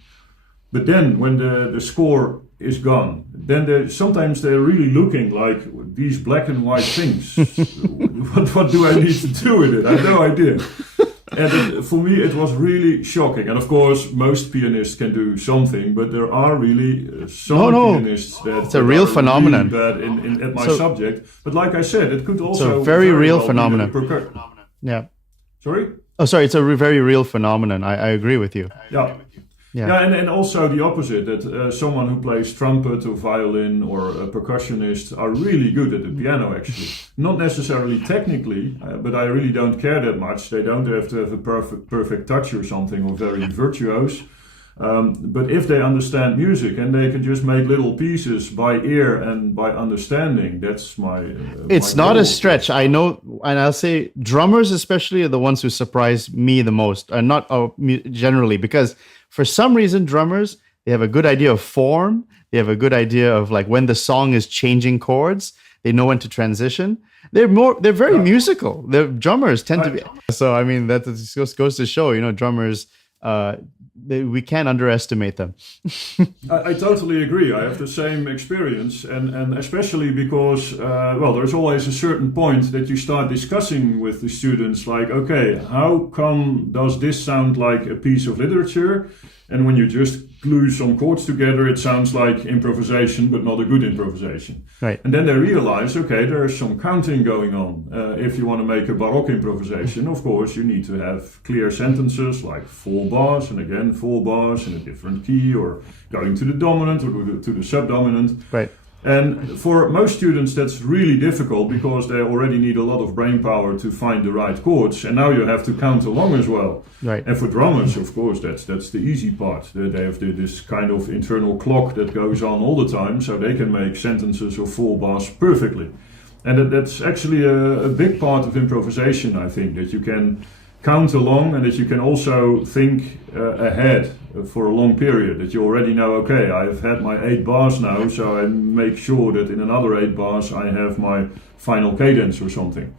But then when the score is gone, then sometimes they're really looking like these black and white things. What do I need to do with it? I have no idea. And for me, it was really shocking. And of course, most pianists can do something, but there are really some pianists that it's a real phenomenon. Really bad at my subject. But like I said, it could also it's a very real phenomenon. Yeah. Sorry? Oh, sorry. It's a very real phenomenon. I agree with you. Yeah. Yeah, and also the opposite, that someone who plays trumpet or violin or a percussionist are really good at the piano, actually. Not necessarily technically, but I really don't care that much. They don't have to have a perfect touch or something, or very virtuose. But if they understand music and they can just make little pieces by ear and by understanding, that's my it's my not goal. a stretch. I know, and I'll say drummers especially are the ones who surprise me the most, and not generally, because for some reason drummers, they have a good idea of form. They have a good idea of like when the song is changing chords. They know when to transition. They're very musical. The drummers tend to be. So I mean, that goes to show, drummers. We can't underestimate them. I totally agree. I have the same experience, and especially because, there's always a certain point that you start discussing with the students, like, okay, how come does this sound like a piece of literature? And when you just glue some chords together, it sounds like improvisation, but not a good improvisation. Right. And then they realize, okay, there's some counting going on. If you want to make a Baroque improvisation, of course, you need to have clear sentences like 4 bars and again 4 bars in a different key, or going to the dominant or to the subdominant. Right. And for most students, that's really difficult because they already need a lot of brain power to find the right chords. And now you have to count along as well. Right. And for drummers, of course, that's the easy part. They have this kind of internal clock that goes on all the time, so they can make sentences of 4 bars perfectly. And that's actually a big part of improvisation, I think, that you can count along and that you can also think ahead for a long period, that you already know, okay, I've had my 8 bars now, so I make sure that in another 8 bars I have my final cadence or something.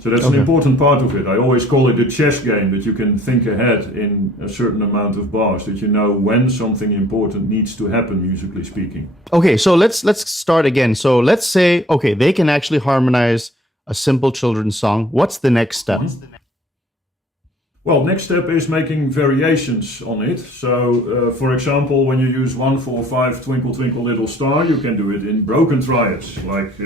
So that's an important part of it. I always call it the chess game, that you can think ahead in a certain amount of bars, that you know when something important needs to happen, musically speaking. Okay, so let's start again. So let's say, okay, they can actually harmonize a simple children's song. What's the next step? Well, next step is making variations on it. So, for example, when you use 1, 4, 5, Twinkle, Twinkle, Little Star, you can do it in broken triads, like...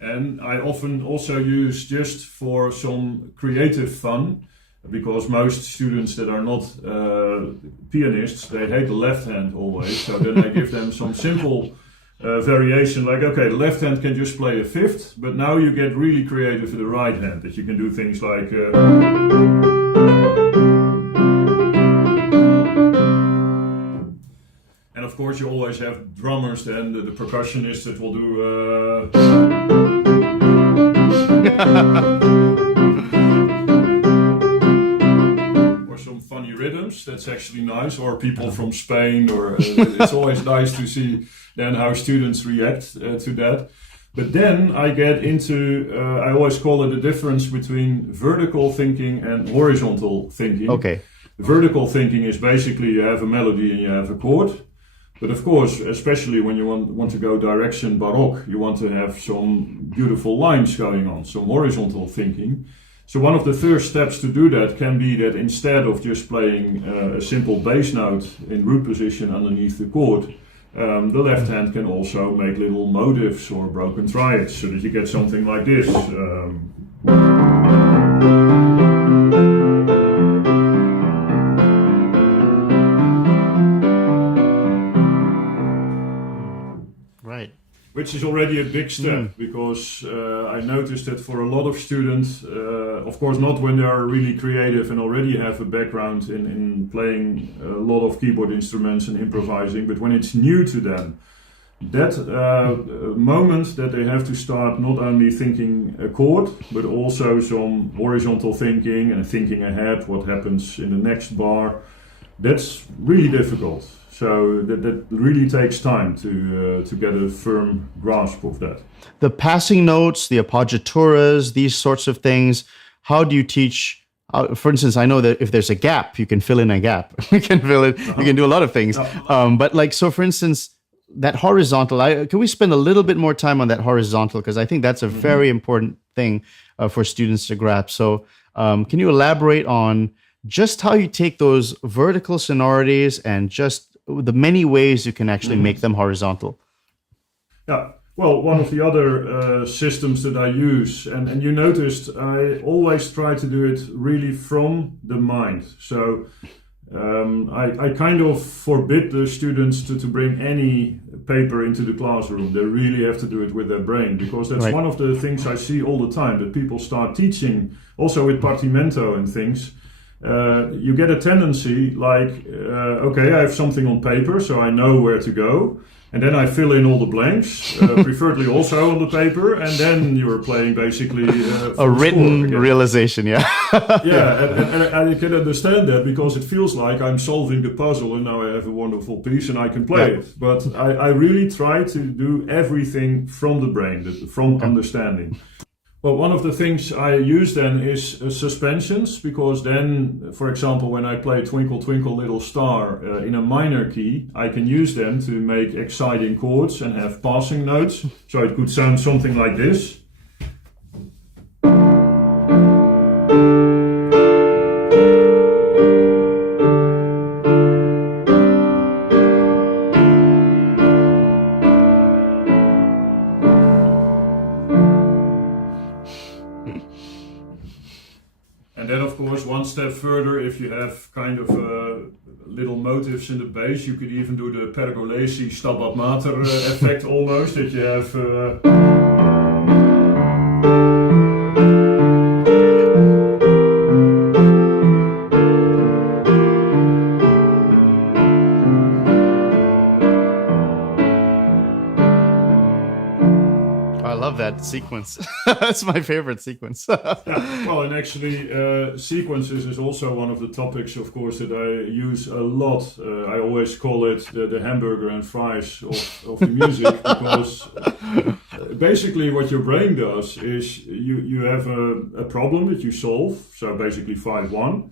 And I often also use, just for some creative fun, because most students that are not pianists, they hate the left hand always. So then I give them some simple variation, like, okay, the left hand can just play a fifth, but now you get really creative with the right hand, that you can do things like... And of course you always have drummers then, the percussionists that will do... rhythms, that's actually nice, or people from Spain, or it's always nice to see then how students react to that. But then I get into, I always call it the difference between vertical thinking and horizontal thinking. Okay. Vertical thinking is basically you have a melody and you have a chord. But of course, especially when you want to go direction Baroque, you want to have some beautiful lines going on, some horizontal thinking. So one of the first steps to do that can be that instead of just playing a simple bass note in root position underneath the chord, the left hand can also make little motives or broken triads, so that you get something like this. Right. Which is already a big step, because I noticed that for a lot of students, of course not when they are really creative and already have a background in playing a lot of keyboard instruments and improvising, but when it's new to them, that moment that they have to start not only thinking a chord, but also some horizontal thinking and thinking ahead what happens in the next bar, that's really difficult. So that really takes time to get a firm grasp of that. The passing notes, the appoggiaturas, these sorts of things, how do you teach? For instance, I know that if there's a gap, you can fill in a gap. You can fill it. You can do a lot of things. But like, so for instance, that horizontal, can we spend a little bit more time on that horizontal? Because I think that's a very important thing for students to grasp. So can you elaborate on just how you take those vertical sonorities and just the many ways you can actually make them horizontal? Yeah, Well, one of the other systems that I use, and you noticed I always try to do it really from the mind. So I kind of forbid the students to bring any paper into the classroom. They really have to do it with their brain, because that's Right. one of the things I see all the time, that people start teaching, also with partimento and things. You get a tendency like, okay, I have something on paper, so I know where to go. And then I fill in all the blanks, preferably also on the paper, and then you're playing basically A written realization, yeah. Yeah, and I can understand that, because it feels like I'm solving the puzzle and now I have a wonderful piece and I can play it. But I really try to do everything from the brain, from understanding. Well, one of the things I use then is suspensions, because then, for example, when I play Twinkle, Twinkle, Little Star in a minor key, I can use them to make exciting chords and have passing notes. So it could sound something like this. And then, of course, one step further, if you have kind of little motives in the bass, you could even do the pergolesi stabat mater effect almost, that you have... I love that sequence. That's my favorite sequence. Yeah, well, and actually, sequences is also one of the topics, of course, that I use a lot. I always call it the hamburger and fries of the music, because basically what your brain does is you have a problem that you solve, so basically 5-1,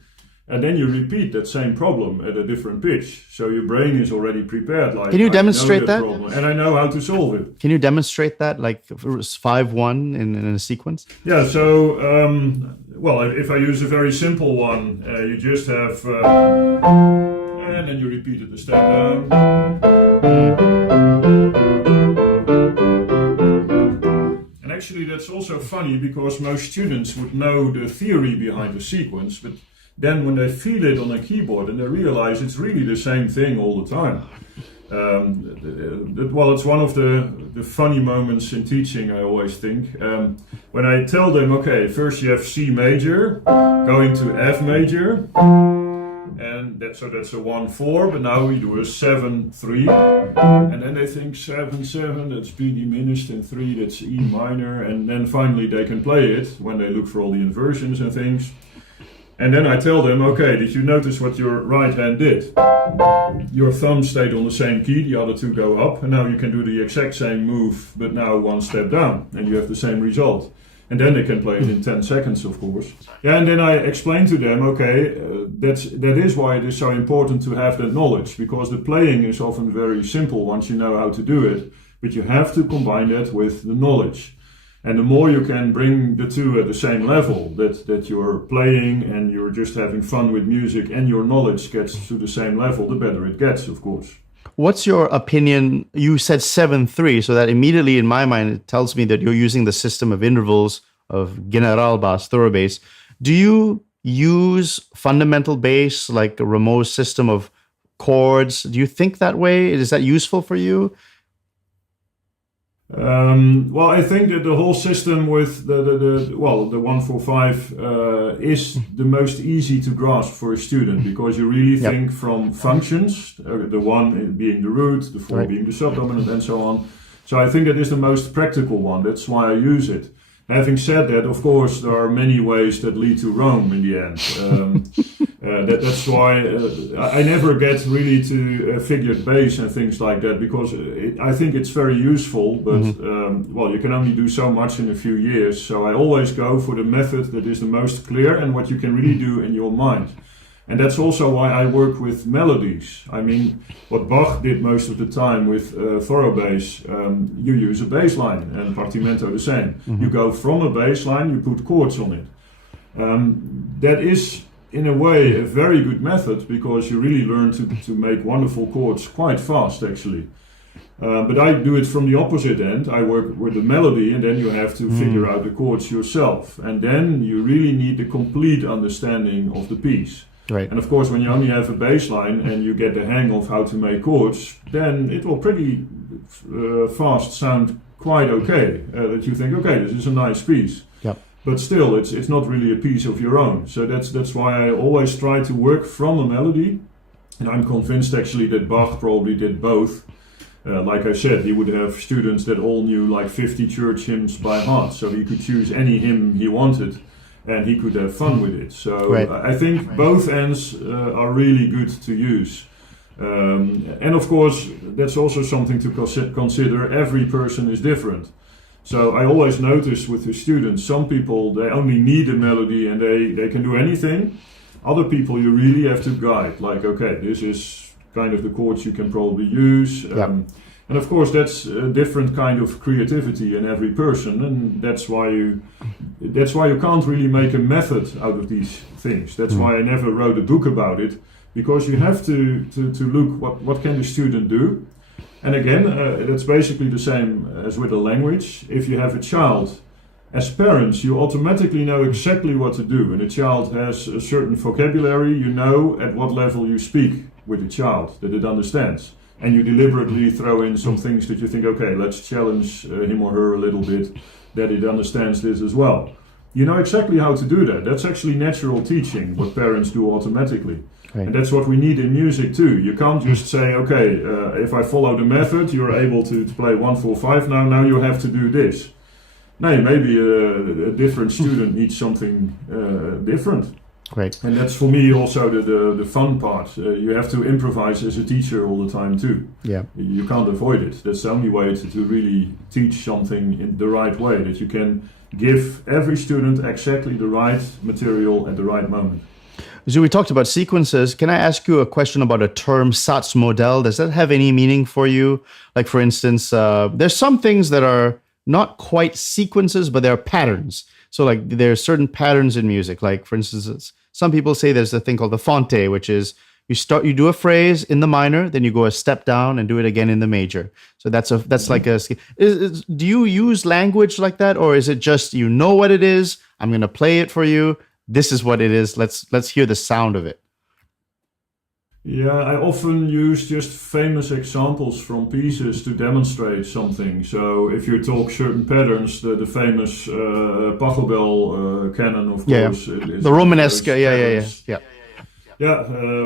and then you repeat that same problem at a different pitch. So your brain is already prepared. Like, Can you I demonstrate know that? problem, and I know how to solve it. Can you demonstrate that, like 5-1 in a sequence? Yeah, so, well, if I use a very simple one, you just have, and then you repeat it a step down. And actually that's also funny, because most students would know the theory behind the sequence, but then when they feel it on a keyboard and they realize it's really the same thing all the time. Well, it's one of the funny moments in teaching, I always think. When I tell them, okay, first you have C major, going to F major, and that's a 1-4, but now we do a 7-3, and then they think 7-7, that's B diminished, and 3, that's E minor, and then finally they can play it when they look for all the inversions and things. And then I tell them, okay, did you notice what your right hand did? Your thumb stayed on the same key, the other two go up, and now you can do the exact same move, but now one step down, and you have the same result. And then they can play it in 10 seconds, of course. Yeah, and then I explain to them, okay, that is why it is so important to have that knowledge, because the playing is often very simple once you know how to do it, but you have to combine that with the knowledge. And the more you can bring the two at the same level, that you're playing and you're just having fun with music and your knowledge gets to the same level, the better it gets, of course. What's your opinion? You said 7-3, so that immediately in my mind it tells me that you're using the system of intervals of general bass, thorough bass. Do you use fundamental bass, like a Rameau's system of chords? Do you think that way? Is that useful for you? Well, I think that the whole system with the 1-4-5 is the most easy to grasp for a student, because you really think from functions, the 1 being the root, the 4 being the subdominant, and so on. So I think that is the most practical one. That's why I use it. Having said that, of course, there are many ways that lead to Rome in the end. That's why I never get really to figured bass and things like that, because I think it's very useful, but well, you can only do so much in a few years. So I always go for the method that is the most clear and what you can really do in your mind. And that's also why I work with melodies. I mean, what Bach did most of the time with thorough bass, you use a bass line, and partimento the same. You go from a bass line, you put chords on it. That is, in a way, a very good method, because you really learn to make wonderful chords quite fast, actually. But I do it from the opposite end. I work with the melody, and then you have to figure out the chords yourself. And then you really need the complete understanding of the piece. Right. And of course, when you only have a bass line and you get the hang of how to make chords, then it will pretty fast sound quite okay. That you think, okay, this is a nice piece. Yep. But still, it's not really a piece of your own. So that's why I always try to work from a melody. And I'm convinced actually that Bach probably did both. Like I said, he would have students that all knew like 50 church hymns by heart. So he could choose any hymn he wanted and he could have fun with it. So right. I think both ends are really good to use. And of course, that's also something to consider. Every person is different. So I always notice with the students, some people, they only need a melody and they can do anything. Other people you really have to guide, like, okay, this is kind of the chords you can probably use. And of course, that's a different kind of creativity in every person, and that's why you can't really make a method out of these things. That's why I never wrote a book about it, because you have to look what can the student do. And again, that's basically the same as with a language. If you have a child, as parents, you automatically know exactly what to do. And a child has a certain vocabulary, you know at what level you speak with the child, that it understands. And you deliberately throw in some things that you think, okay, let's challenge him or her a little bit, that it understands this as well. You know exactly how to do that. That's actually natural teaching, what parents do automatically. Right. And that's what we need in music too. You can't just say, okay, if I follow the method, you're able to play 1, 4, 5 now you have to do this. No, maybe a different student needs something different. Right. And that's for me also the fun part. You have to improvise as a teacher all the time too. Yeah. You can't avoid it. That's the only way to really teach something in the right way, that you can give every student exactly the right material at the right moment. So we talked about sequences. Can I ask you a question about a term, Satzmodell? Does that have any meaning for you? Like, for instance, there's some things that are not quite sequences, but they're patterns. So like there are certain patterns in music. Like, for instance, some people say there's a thing called the fonte, which is you do a phrase in the minor, then you go a step down and do it again in the major. So that's like a. Do you use language like that, or is it just you know what it is? I'm going to play it for you. This is what it is. Let's hear the sound of it. Yeah, I often use just famous examples from pieces to demonstrate something. So if you talk certain patterns, the famous Pachelbel canon, of course. The Romanesque, yeah. Yeah,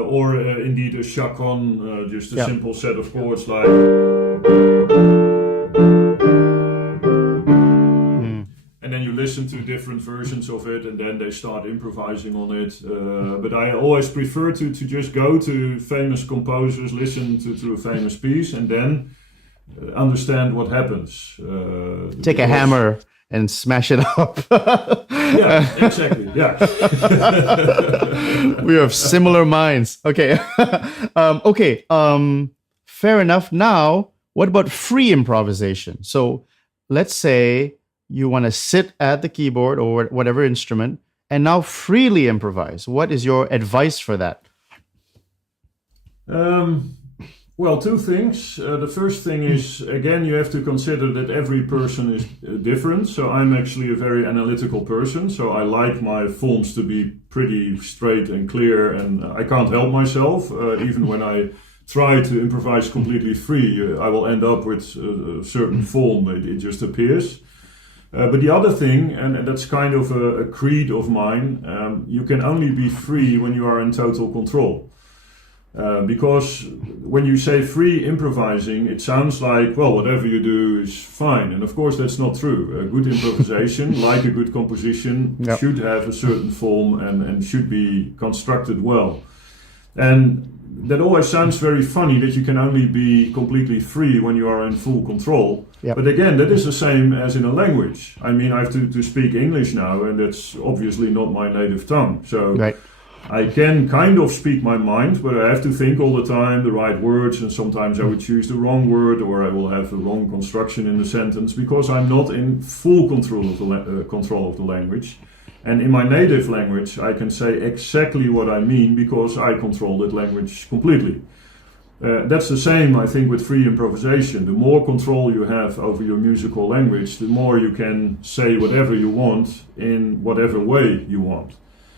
or indeed a chaconne, just a simple set of chords like... And then you listen to different versions of it, and then they start improvising on it. But I always prefer to just go to famous composers, listen to a famous piece, and then understand what happens. Take a hammer and smash it up. Yeah, exactly. Yeah. We have similar minds. Okay. Fair enough. Now, what about free improvisation? So let's say you want to sit at the keyboard or whatever instrument and now freely improvise. What is your advice for that? Well, two things. The first thing is, again, you have to consider that every person is different. So I'm actually a very analytical person. So I like my forms to be pretty straight and clear, and I can't help myself. Even when I try to improvise completely free, I will end up with a certain form. It just appears. But the other thing, and that's kind of a creed of mine, you can only be free when you are in total control. Because when you say free improvising, it sounds like, well, whatever you do is fine. And of course, that's not true. A good improvisation, like a good composition, should have a certain form and should be constructed well. And that always sounds very funny, that you can only be completely free when you are in full control. Yep. But again, that is the same as in a language. I mean, I have to speak English now, and that's obviously not my native tongue. So I can kind of speak my mind, but I have to think all the time the right words, and sometimes I would choose the wrong word, or I will have the wrong construction in the sentence, because I'm not in full control of the language. And in my native language, I can say exactly what I mean, because I control that language completely. That's the same, I think, with free improvisation. The more control you have over your musical language, the more you can say whatever you want in whatever way you want.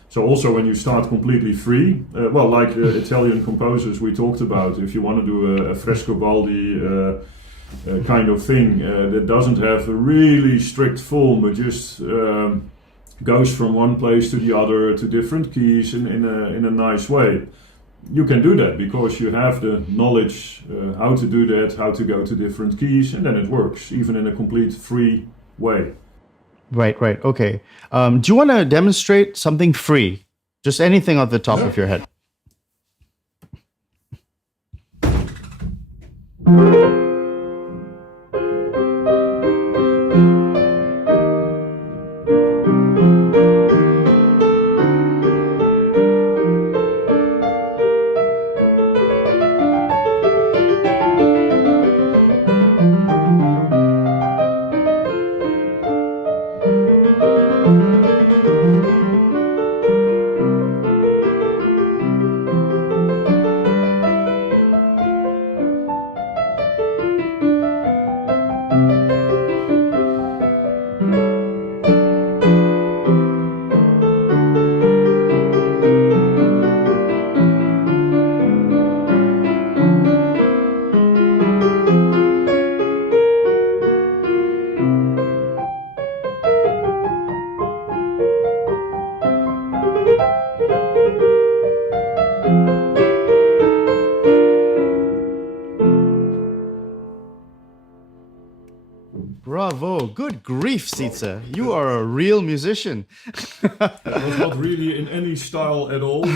So also when you start completely free, like the Italian composers we talked about, if you want to do a Frescobaldi kind of thing that doesn't have a really strict form, but just goes from one place to the other to different keys in a nice way. You can do that because you have the knowledge how to do that, how to go to different keys, and then it works, even in a complete free way. Right. Okay. Do you want to demonstrate something free? Just anything off the top of your head. Bravo. Good grief, Sietze. You are a real musician. It was not really in any style at all.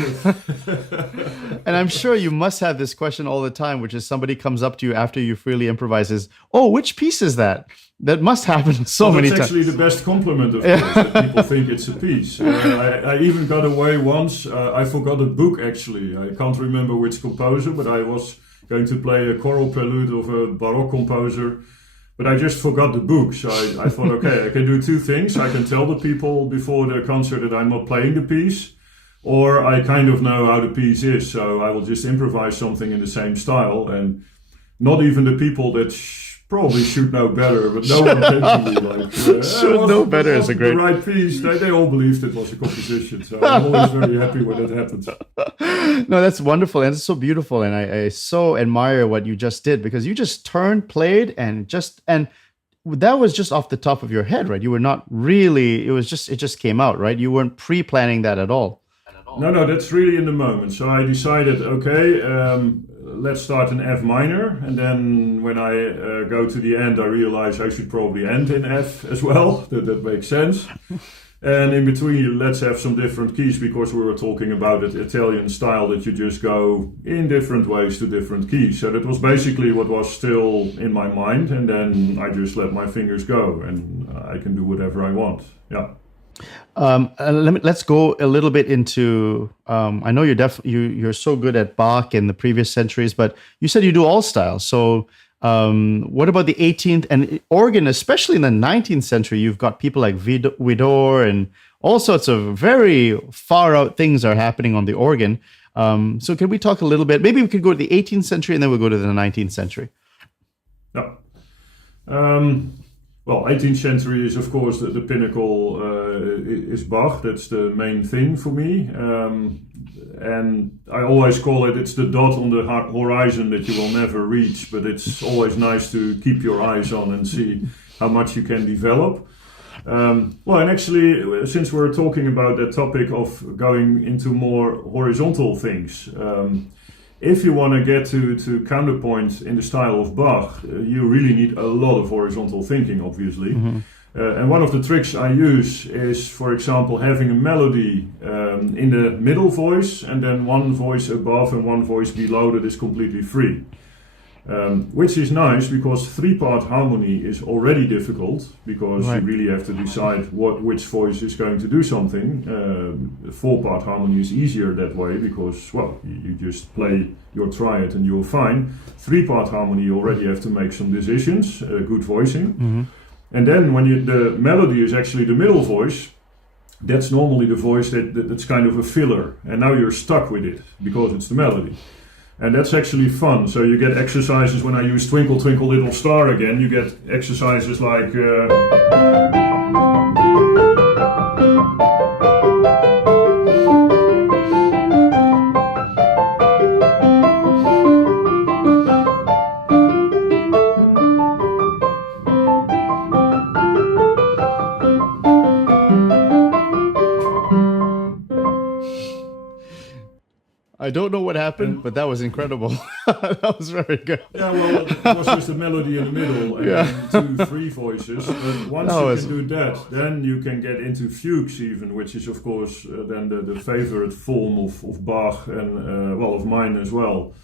And I'm sure you must have this question all the time, which is somebody comes up to you after you freely improvises, oh, which piece is that? That must happen many times. It's actually the best compliment, of course, that people think it's a piece. I even got away once. I forgot a book, actually. I can't remember which composer, but I was going to play a choral prelude of a Baroque composer. But I just forgot the book, so I thought, okay, I can do two things. I can tell the people before the concert that I'm not playing the piece, or I kind of know how the piece is, so I will just improvise something in the same style. And not even the people that probably should know better, but no one came to me like, should know better is a great... the right piece. They all believed it was a composition, so I'm always very happy when that happens. No, that's wonderful, and it's so beautiful, and I so admire what you just did, because you just turned, played, and that was just off the top of your head, right? You were not really, it just came out, right? You weren't pre-planning that at all. No, that's really in the moment. So I decided, okay, let's start in F minor, and then when I go to the end, I realize I should probably end in F as well. That makes sense. And in between, let's have some different keys, because we were talking about the Italian style that you just go in different ways to different keys. So that was basically what was still in my mind, and then I just let my fingers go, and I can do whatever I want. Yeah. Let's go a little bit into. I know you're so good at Bach in the previous centuries, but you said you do all styles. So what about the 18th and organ, especially in the 19th century? You've got people like Widor and all sorts of very far out things are happening on the organ. So can we talk a little bit? Maybe we could go to the 18th century and then we'll go to the 19th century. Yeah. Well, 18th century is, of course, the pinnacle is Bach. That's the main thing for me. And I always call it's the dot on the horizon that you will never reach, but it's always nice to keep your eyes on and see how much you can develop. And actually, since we're talking about that topic of going into more horizontal things, if you want to get to counterpoint in the style of Bach, you really need a lot of horizontal thinking, obviously. Mm-hmm. And one of the tricks I use is, for example, having a melody in the middle voice and then one voice above and one voice below that is completely free. Which is nice because 3-part harmony is already difficult, because you really have to decide which voice is going to do something. 4-part harmony is easier that way because, you just play your triad and you're fine. 3-part harmony, you already have to make some decisions, good voicing. Mm-hmm. And then when the melody is actually the middle voice, that's normally the voice that's kind of a filler. And now you're stuck with it because it's the melody. And that's actually fun. So you get exercises when I use Twinkle, Twinkle, Little Star again. You get exercises like... I don't know what happened, but that was incredible. That was very good. Yeah, well, it was just a melody in the middle and 2, 3 voices. But once you can do that, then you can get into fugues even, which is of course then the favorite form of Bach and well, of mine as well.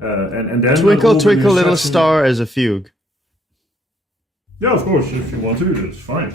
And then Twinkle, Twinkle, Little Star as a fugue. Yeah, of course, if you want to, that's fine.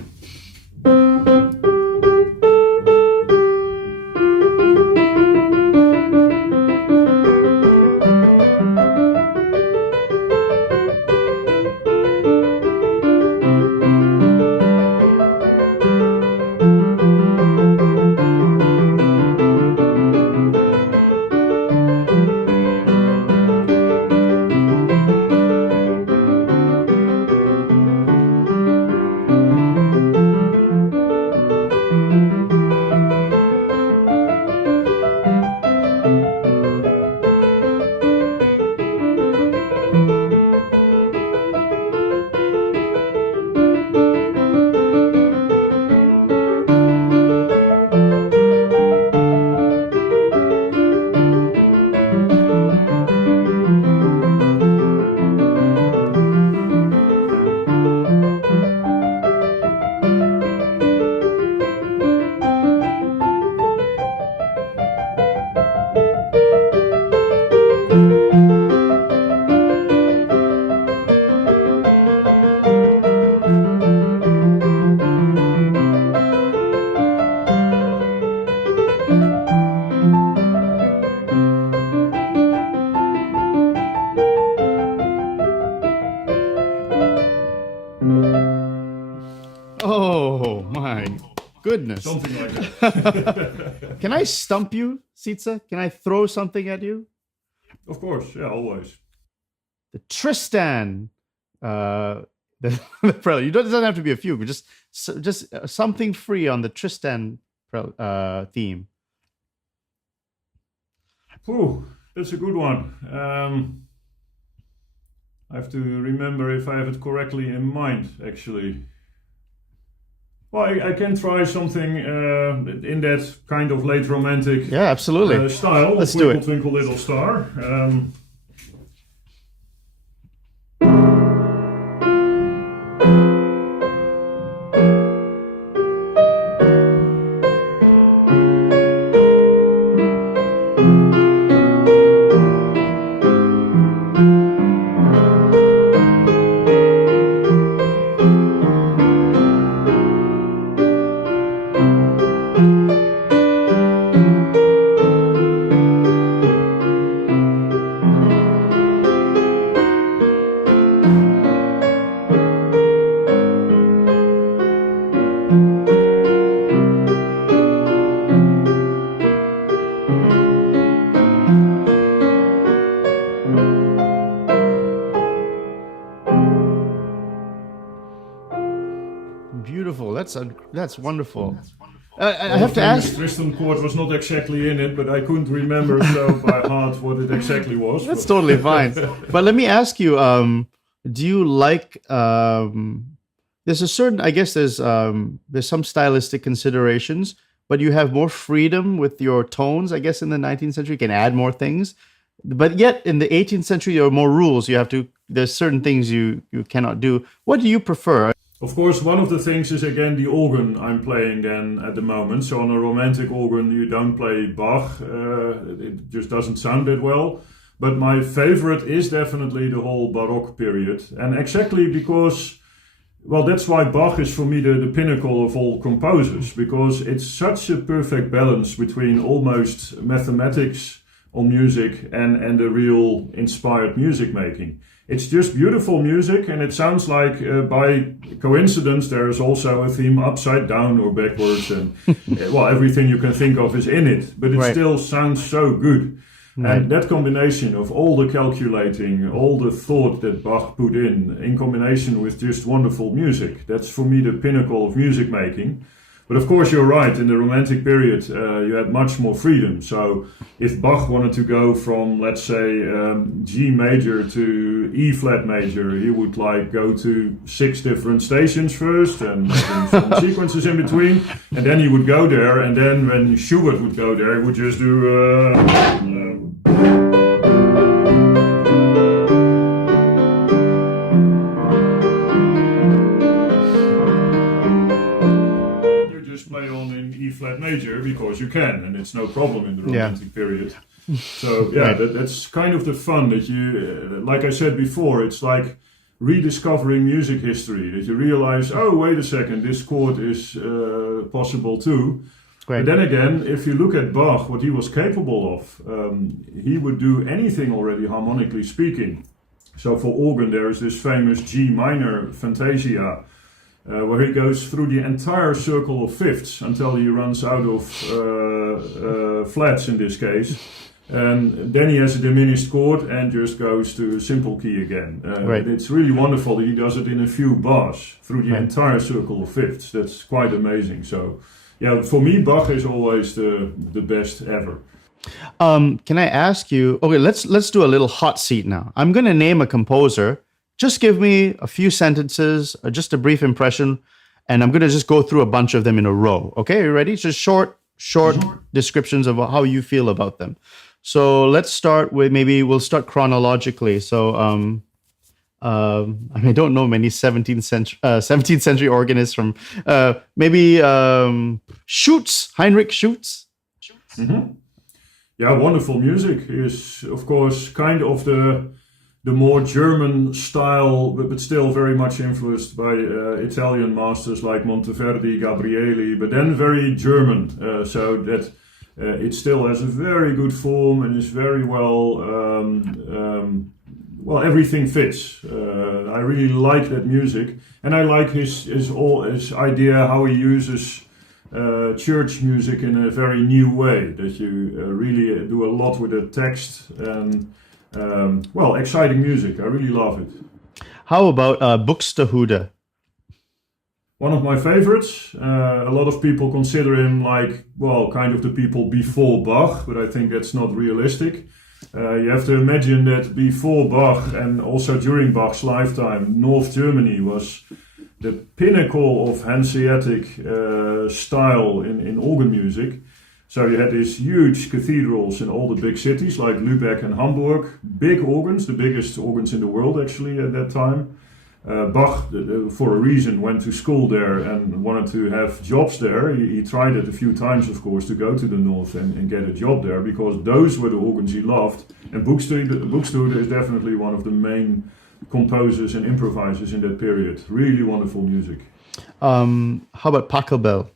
Oh my goodness. Something like that. Can I stump you, Sietze? Can I throw something at you? Of course, yeah, always. The Tristan. The prelude. It doesn't have to be a fugue, but just something free on the Tristan theme. Whew, that's a good one. I have to remember if I have it correctly in mind, actually. Well, I can try something in that kind of late romantic absolutely. Style. Let's Twinkle, do it. Twinkle, Little Star. Beautiful. That's wonderful. I have to ask. The Tristan chord was not exactly in it, but I couldn't remember so by heart what it exactly was. That's totally fine. But let me ask you: do you like? There's a certain. I guess there's some stylistic considerations, but you have more freedom with your tones. I guess in the 19th century, you can add more things. But yet in the 18th century, there are more rules. You have to. There's certain things you cannot do. What do you prefer? Of course, one of the things is again the organ I'm playing then at the moment. So on a romantic organ, you don't play Bach. It just doesn't sound that well. But my favorite is definitely the whole Baroque period. And exactly because, well, that's why Bach is for me the pinnacle of all composers. Because it's such a perfect balance between almost mathematics on music and the real inspired music making. It's just beautiful music, and it sounds like by coincidence there is also a theme upside down or backwards, and well, everything you can think of is in it, but it still sounds so good. And that combination of all the calculating, all the thought that Bach put in combination with just wonderful music, that's for me the pinnacle of music making. But of course, you're right. In the Romantic period, you had much more freedom. So, if Bach wanted to go from, let's say, G major to E flat major, he would go to 6 different stations first, and some sequences in between, and then he would go there. And then, when Schubert would go there, he would just do. Flat major because you can, and it's no problem in the Romantic period. So that's kind of the fun that you, like I said before, it's like rediscovering music history, that you realize, oh, wait a second, this chord is possible too. But then again, if you look at Bach, what he was capable of, he would do anything already harmonically speaking. So for organ, there is this famous G minor Fantasia, where he goes through the entire circle of fifths until he runs out of flats in this case. And then he has a diminished chord and just goes to simple key again. It's really wonderful that he does it in a few bars through the entire circle of fifths. That's quite amazing. So, for me, Bach is always the best ever. Can I ask you, okay, let's do a little hot seat now. I'm going to name a composer. Just give me a few sentences, just a brief impression, and I'm going to just go through a bunch of them in a row. Okay, are you ready? Just short descriptions of how you feel about them. So let's start with, maybe we'll start chronologically. So I don't know many 17th century organists from maybe Schütz, Heinrich Schütz. Mm-hmm. Yeah, wonderful music is, of course, kind of the more German style, but still very much influenced by Italian masters like Monteverdi, Gabrieli, but then very German, so that it still has a very good form and is very well, everything fits. I really like that music, and I like his idea how he uses church music in a very new way, that you really do a lot with the text and exciting music. I really love it. How about Buxtehude? One of my favorites. A lot of people consider him kind of the people before Bach, but I think that's not realistic. You have to imagine that before Bach and also during Bach's lifetime, North Germany was the pinnacle of Hanseatic style in organ music. So you had these huge cathedrals in all the big cities like Lübeck and Hamburg, big organs, the biggest organs in the world actually at that time. Bach, for a reason, went to school there and wanted to have jobs there. He tried it a few times, of course, to go to the north and get a job there, because those were the organs he loved. And Buxtehude is definitely one of the main composers and improvisers in that period. Really wonderful music. How about Pachelbel?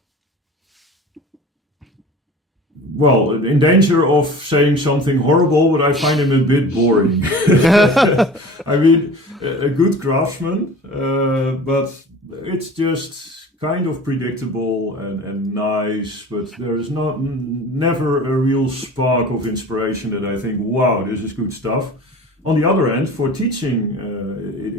Well, in danger of saying something horrible, but I find him a bit boring. I mean, a good craftsman, but it's just kind of predictable and nice, but there is never a real spark of inspiration that I think, wow, this is good stuff. On the other hand, for teaching,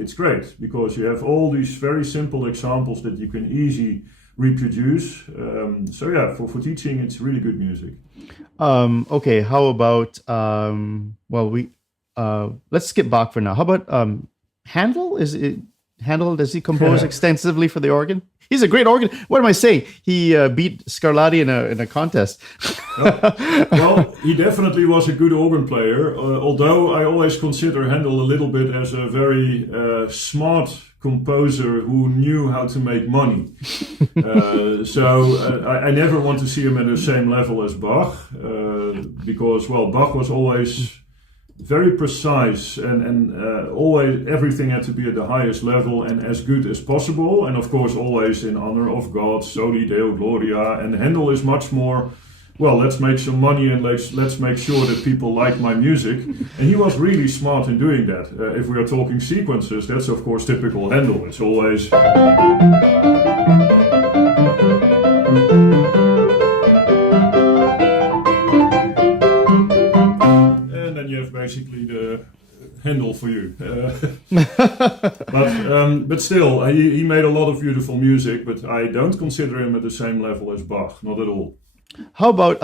it's great, because you have all these very simple examples that you can easily reproduce. For teaching, it's really good music. Okay, how about let's skip Bach for now. How about Handel? Handel, does he compose extensively for the organ? He's a great organ. What am I saying? He beat Scarlatti in a contest. Well, he definitely was a good organ player, although I always consider Handel a little bit as a very smart composer who knew how to make money. I never want to see him at the same level as Bach, because, Bach was always very precise and always everything had to be at the highest level and as good as possible, and of course always in honor of God, Soli Deo Gloria. And Handel is much more, let's make some money and let's make sure that people like my music. And he was really smart in doing that. If we are talking sequences, that's of course typical Handel. It's always... But still, he made a lot of beautiful music, but I don't consider him at the same level as Bach, not at all. How about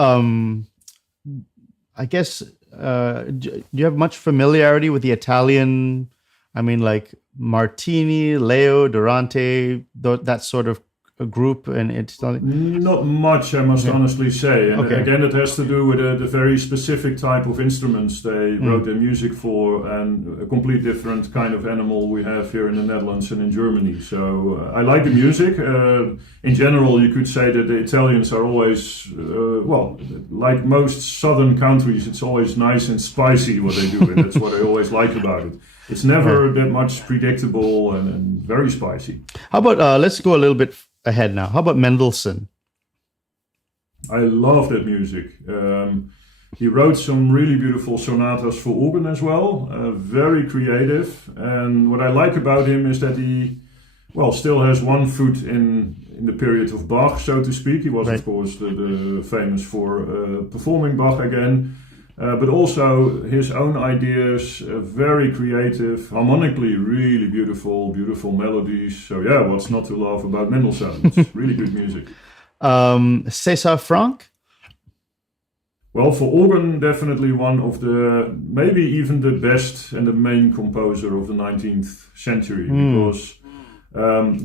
I guess do you have much familiarity with the Italian? I mean, like Martini, Leo, Durante, that sort of a group, and it's not much, I must honestly say. And again, it has to do with the very specific type of instruments they wrote their music for, and a complete different kind of animal we have here in the Netherlands and in Germany. So I like the music. In general, you could say that the Italians are always, like most southern countries, it's always nice and spicy what they do, and that's what I always like about it. It's never that much predictable and very spicy. How about let's go a little bit ahead now. How about Mendelssohn? I love that music. He wrote some really beautiful sonatas for organ as well, very creative. And what I like about him is that he, still has one foot in the period of Bach, so to speak. He was, of course, the famous for performing Bach again. But also his own ideas, very creative, harmonically really beautiful melodies. So yeah, what's not to love about Mendelssohn? It's really good music. César Franck? Well, for organ, definitely one of the, maybe even the best and the main composer of the 19th century, because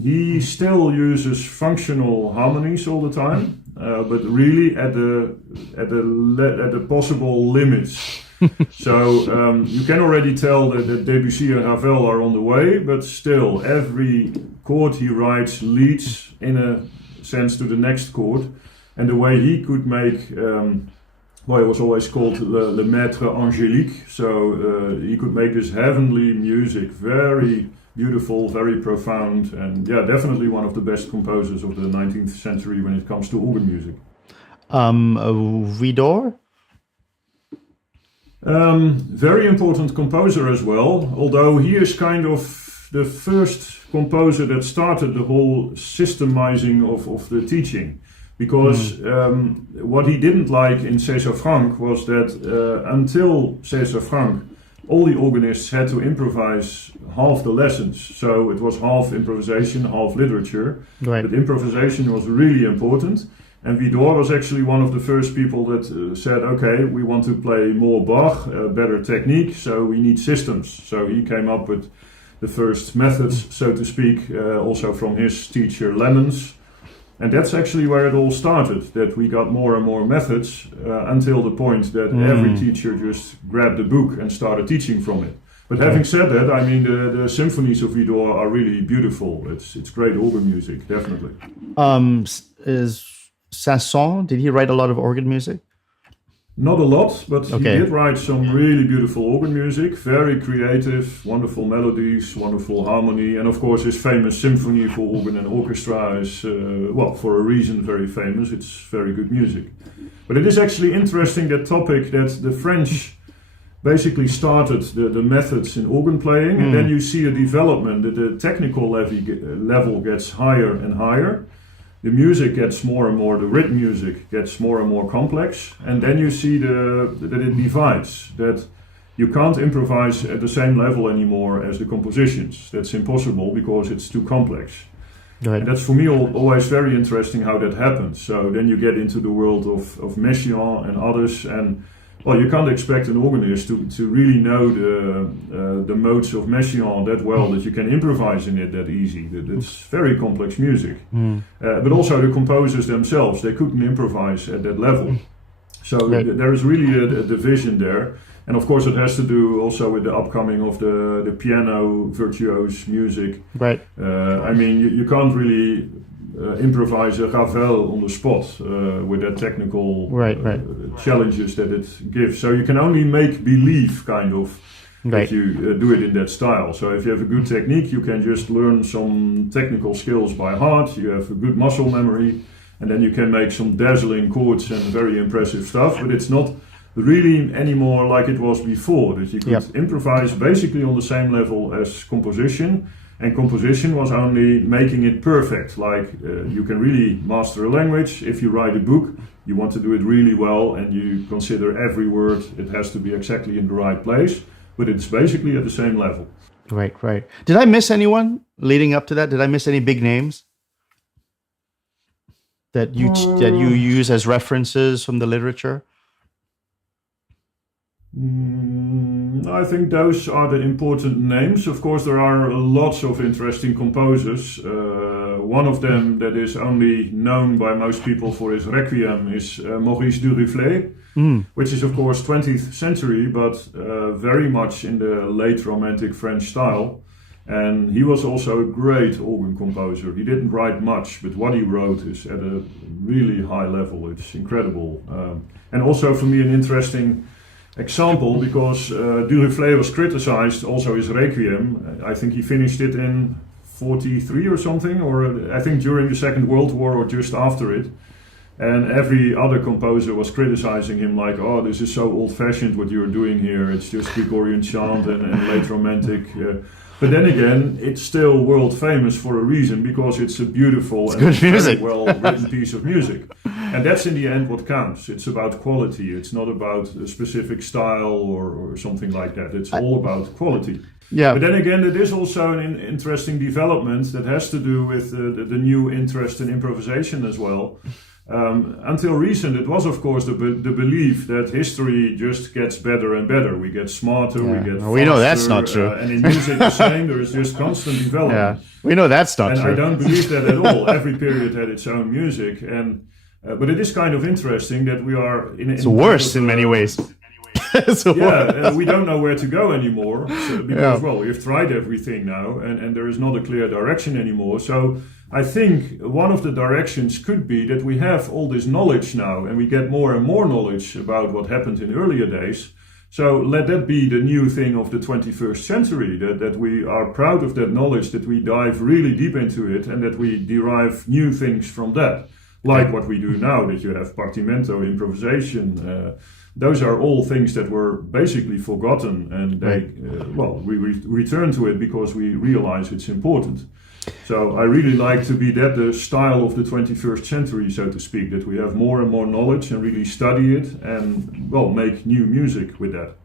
he still uses functional harmonies all the time. But really at the possible limits. So you can already tell that Debussy and Ravel are on the way, but still every chord he writes leads in a sense to the next chord. And the way he could make, it was always called le maître angélique. So he could make this heavenly music, very beautiful, very profound, and yeah, definitely one of the best composers of the 19th century when it comes to organ music. Widor? Very important composer as well, although he is kind of the first composer that started the whole systemizing of the teaching. Because what he didn't like in César Franck was that until César Franck, all the organists had to improvise half the lessons. So it was half improvisation, half literature. Right. But improvisation was really important. And Widor was actually one of the first people that said, okay, we want to play more Bach, better technique, so we need systems. So he came up with the first methods, so to speak, also from his teacher Lemmens. And that's actually where it all started, that we got more and more methods until the point that every teacher just grabbed a book and started teaching from it. But having said that, I mean, the symphonies of Widor are really beautiful. It's great organ music, definitely. Is Sanson, did he write a lot of organ music? Not a lot, but he did write some really beautiful organ music, very creative, wonderful melodies, wonderful harmony, and of course his famous symphony for organ and orchestra is, for a reason very famous. It's very good music. But it is actually interesting, that topic, that the French basically started the methods in organ playing, and then you see a development, that the technical level gets higher and higher. The music gets more and more, the written music gets more and more complex, and then you see that it divides, that you can't improvise at the same level anymore as the compositions. That's impossible because it's too complex. Right. And that's for me always very interesting how that happens. So then you get into the world of Messiaen and others, and you can't expect an organist to really know the modes of Messiaen that well, that you can improvise in it that easy. It's very complex music. But also the composers themselves, they couldn't improvise at that level. So there is really a division there. And of course it has to do also with the upcoming of the piano virtuose music. Right. I mean, you can't really improvise a Ravel on the spot with that technical challenges that it gives. So you can only make believe kind of that you do it in that style. So if you have a good technique, you can just learn some technical skills by heart. You have a good muscle memory, and then you can make some dazzling chords and very impressive stuff. But it's not really anymore like it was before, that you could improvise basically on the same level as composition. And composition was only making it perfect. Like you can really master a language. If you write a book, you want to do it really well, and you consider every word, it has to be exactly in the right place. But it's basically at the same level. Right. Did I miss anyone leading up to that? Did I miss any big names that you use as references from the literature? I think those are the important names. Of course, there are lots of interesting composers. One of them that is only known by most people for his Requiem is Maurice Duruflé, which is of course 20th century, but very much in the late Romantic French style. And he was also a great organ composer. He didn't write much, but what he wrote is at a really high level. It's incredible. And also for me an interesting example, because Duruflé was criticized, also his Requiem. I think he finished it in 43 or something, or I think during the Second World War or just after it. And every other composer was criticizing him like, oh, this is so old-fashioned what you're doing here. It's just Gregorian chant and late Romantic. But then again, it's still world famous for a reason, because it's a beautiful and very well-written piece of music. And that's in the end what counts. It's about quality. It's not about a specific style or something like that. It's all about quality. Yeah. But then again, it is also an interesting development that has to do with the new interest in improvisation as well. Until recent, it was of course the belief that history just gets better and better. We get smarter, we get faster. We know that's not true. And in music the same, there is just constant development. Yeah, we know that's not true. I don't believe that at all. Every period had its own music, and but it is kind of interesting that we are it's worse in many ways. We don't know where to go anymore, because well, we've tried everything now, and there is not a clear direction anymore. So I think one of the directions could be that we have all this knowledge now, and we get more and more knowledge about what happened in earlier days. So let that be the new thing of the 21st century, that we are proud of that knowledge, that we dive really deep into it, and that we derive new things from that. Like what we do now, that you have partimento, improvisation. Those are all things that were basically forgotten, and they, we return to it because we realize it's important. So I really like to be the style of the 21st century, so to speak, that we have more and more knowledge and really study it and, make new music with that.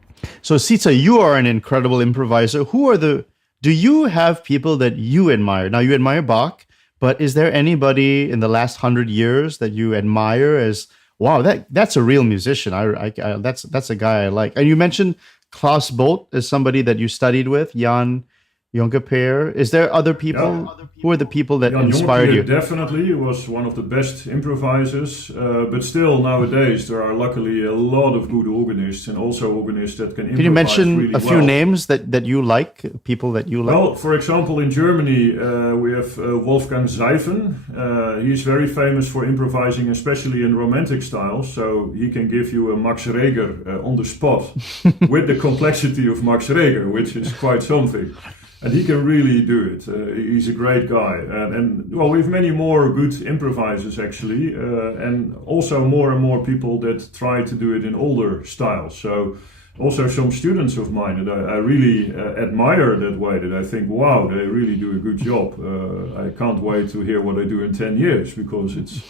So Sietze, you are an incredible improviser. Do you have people that you admire? Now you admire Bach, but is there anybody in the last 100 years that you admire as, wow, that's a real musician. That's a guy I like. And you mentioned Klaus Bolt as somebody that you studied with, Jan Jongepeer. Is there other people? Yeah. Who are the people that inspired you? Definitely, he was one of the best improvisers. But still, nowadays, there are luckily a lot of good organists, and also organists that can improvise. Can you mention really a few names that you like, people that you like? Well, for example, in Germany, we have Wolfgang Seifen. He's very famous for improvising, especially in romantic styles. So he can give you a Max Reger on the spot with the complexity of Max Reger, which is quite something. And he can really do it. He's a great guy. And we have many more good improvisers, actually. And also more and more people that try to do it in older styles. So also some students of mine that I really admire that way, that I think, wow, they really do a good job. I can't wait to hear what they do in 10 years, because it's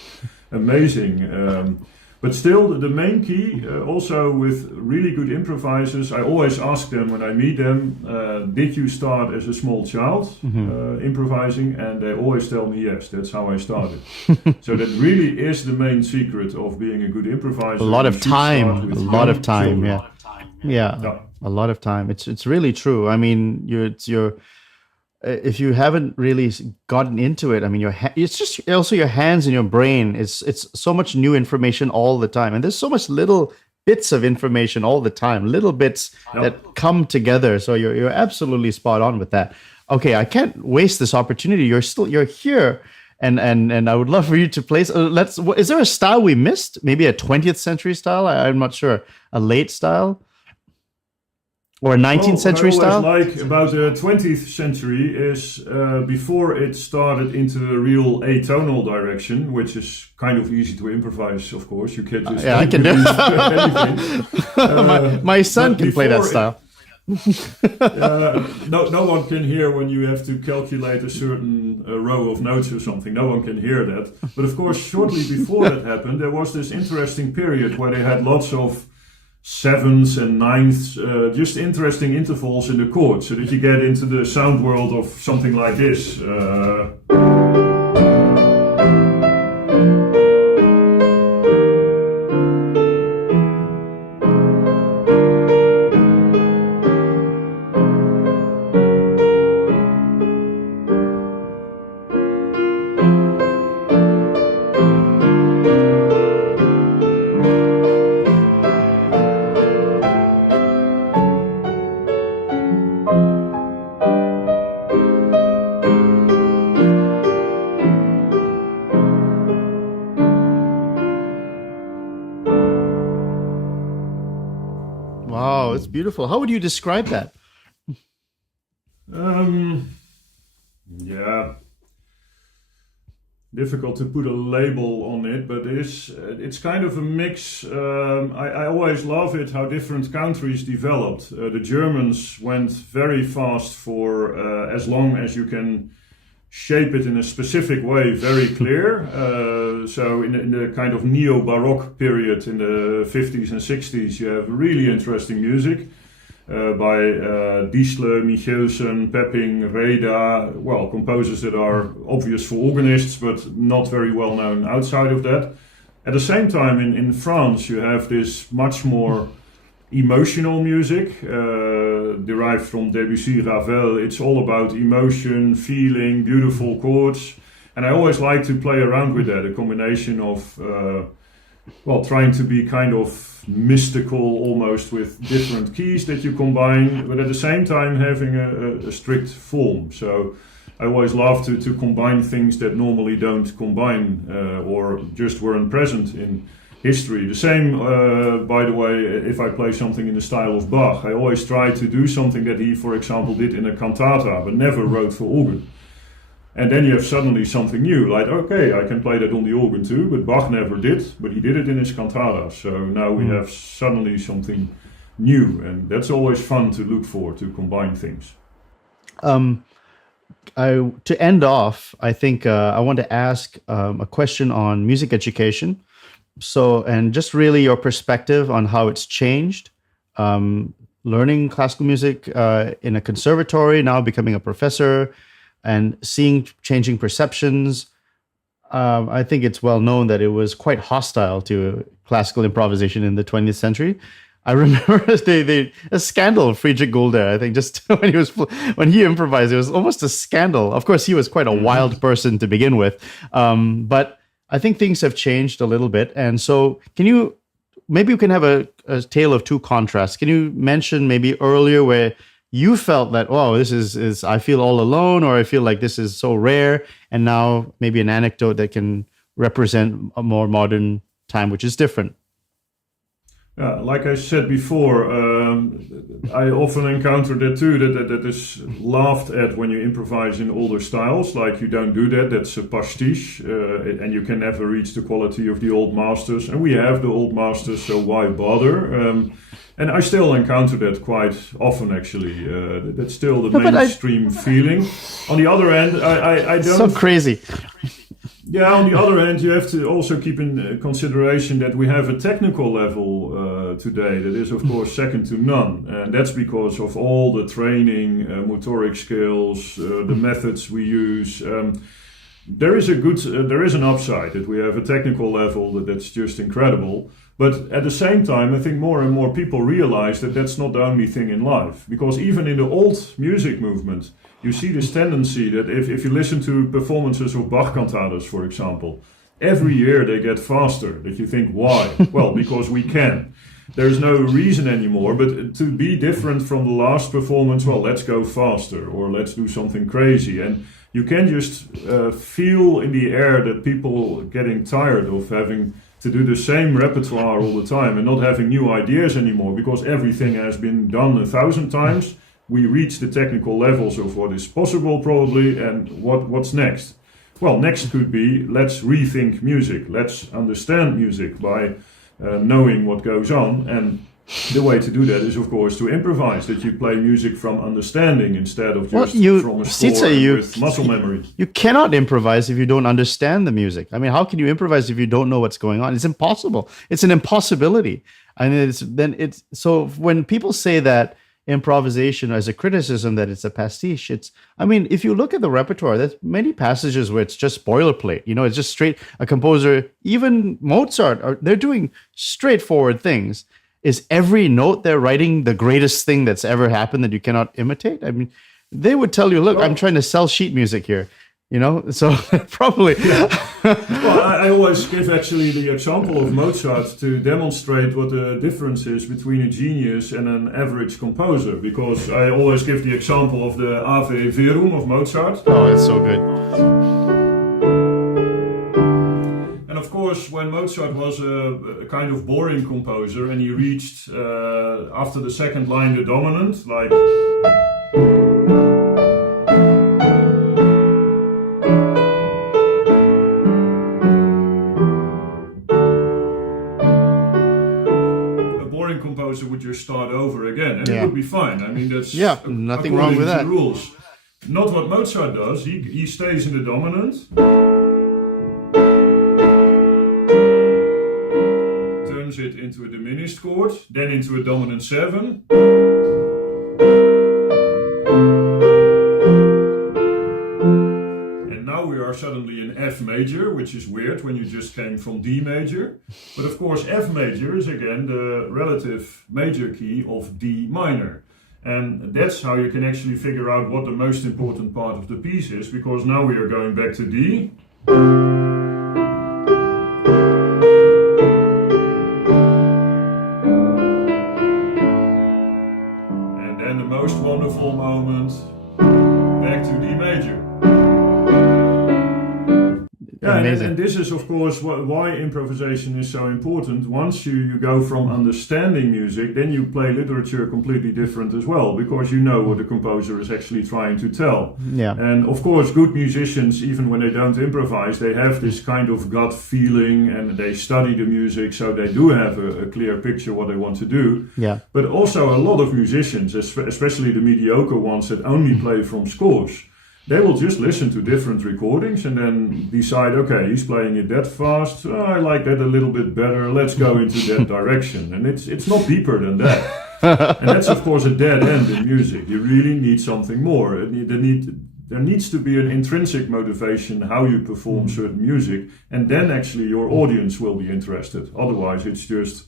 amazing. But still, the main key, also with really good improvisers, I always ask them when I meet them, did you start as a small child improvising? And they always tell me, yes, that's how I started. So that really is the main secret of being a good improviser. A lot of time, yeah. A lot of time. It's really true. I mean, if you haven't really gotten into it, I mean, it's just also your hands and your brain. It's so much new information all the time, and there's so much little bits of information all the time, little bits that come together. So you're absolutely spot on with that. Okay, I can't waste this opportunity. You're here, and I would love for you to play. Is there a style we missed? Maybe a 20th century style? I'm not sure. A late style? Or a 19th century style? What I always like about the 20th century is before it started into a real atonal direction, which is kind of easy to improvise, of course. You can't just I can do anything. My son can play that style. No one can hear when you have to calculate a certain row of notes or something. No one can hear that. But of course, shortly before that happened, there was this interesting period where they had lots of sevenths and ninths, just interesting intervals in the chords, so that you get into the sound world of something like this. Wow, it's beautiful. How would you describe that? Yeah, difficult to put a label on it, but it's kind of a mix. I always love it how different countries developed. The Germans went very fast for as long as you can shape it in a specific way, very clear. So in the kind of neo-Baroque period in the 50s and 60s, you have really interesting music by Diesle, Michelsen, Pepping, Reda, well, composers that are obvious for organists, but not very well known outside of that. At the same time, in France, you have this much more emotional music, derived from Debussy, Ravel. It's all about emotion, feeling, beautiful chords. And I always like to play around with that, a combination of, trying to be kind of mystical almost with different keys that you combine, but at the same time having a strict form. So I always love to combine things that normally don't combine or just weren't present in history. The same, by the way, if I play something in the style of Bach, I always try to do something that he, for example, did in a cantata, but never wrote for organ. And then you have suddenly something new, like, okay, I can play that on the organ too, but Bach never did, but he did it in his cantata. So now we have suddenly something new, and that's always fun to look for, to combine things. To end off, I think I want to ask a question on music education. So, and just really your perspective on how it's changed, learning classical music in a conservatory, now becoming a professor, and seeing changing perceptions. I think it's well known that it was quite hostile to classical improvisation in the 20th century. I remember a scandal, Friedrich Gulder, I think, just when he improvised, it was almost a scandal. Of course, he was quite a wild person to begin with, but I think things have changed a little bit. And so maybe you can have a tale of two contrasts. Can you mention maybe earlier where you felt that, oh, this is I feel all alone, or I feel like this is so rare, and now maybe an anecdote that can represent a more modern time, which is different? Like I said before, I often encounter that too, that is laughed at when you improvise in older styles, like you don't do that, that's a pastiche, and you can never reach the quality of the old masters, and we have the old masters, so why bother? And I still encounter that quite often, actually. That's still the mainstream feeling. On the other end, I don't... So crazy. Yeah, on the other hand, you have to also keep in consideration that we have a technical level today that is, of course, second to none. And that's because of all the training, motoric skills, the methods we use. There is an upside that we have a technical level that's just incredible. But at the same time, I think more and more people realize that that's not the only thing in life. Because even in the old music movement, you see this tendency that if you listen to performances of Bach cantatas, for example, every year they get faster. That you think, why? Well, because we can. There's no reason anymore, but to be different from the last performance, well, let's go faster, or let's do something crazy. And you can just feel in the air that people are getting tired of having to do the same repertoire all the time and not having new ideas anymore, because everything has been done 1,000 times. We reach the technical levels of what is possible probably, and what's next? Well, next could be, let's rethink music. Let's understand music by knowing what goes on. And the way to do that is, of course, to improvise, that you play music from understanding instead of just from a score with muscle memory. You cannot improvise if you don't understand the music. I mean, how can you improvise if you don't know what's going on? It's impossible. It's an impossibility. And so when people say that improvisation as a criticism, that it's a pastiche, I mean, if you look at the repertoire, there's many passages where it's just boilerplate. You know, it's just straight, a composer, even Mozart, they're doing straightforward things. Is every note they're writing the greatest thing that's ever happened that you cannot imitate? I mean, they would tell you, look, I'm trying to sell sheet music here, you know? So probably. Well, I always give actually the example of Mozart to demonstrate what the difference is between a genius and an average composer, because I always give the example of the Ave Verum of Mozart. Oh, it's so good. Of course, when Mozart was a kind of boring composer and he reached, after the second line, the dominant, like... A boring composer would just start over again and it would be fine. I mean, that's nothing wrong with that. Rules. Not what Mozart does. He stays in the dominant. It into a diminished chord, then into a dominant 7. And now we are suddenly in F major, which is weird when you just came from D major. But of course F major is again the relative major key of D minor. And that's how you can actually figure out what the most important part of the piece is, because now we are going back to D. Moment back to D major. Yeah, and this is of course why improvisation is so important. Once you go from understanding music, then you play literature completely different as well, because you know what the composer is actually trying to tell. Yeah. And of course, good musicians, even when they don't improvise, they have this kind of gut feeling and they study the music, so they do have a clear picture what they want to do. Yeah. But also a lot of musicians, especially the mediocre ones that only play from scores, they will just listen to different recordings and then decide, okay, he's playing it that fast, I like that a little bit better, let's go into that direction. And it's not deeper than that. And that's of course a dead end in music. You really need something more. There needs to be an intrinsic motivation how you perform certain music, and then actually your audience will be interested. Otherwise it's just,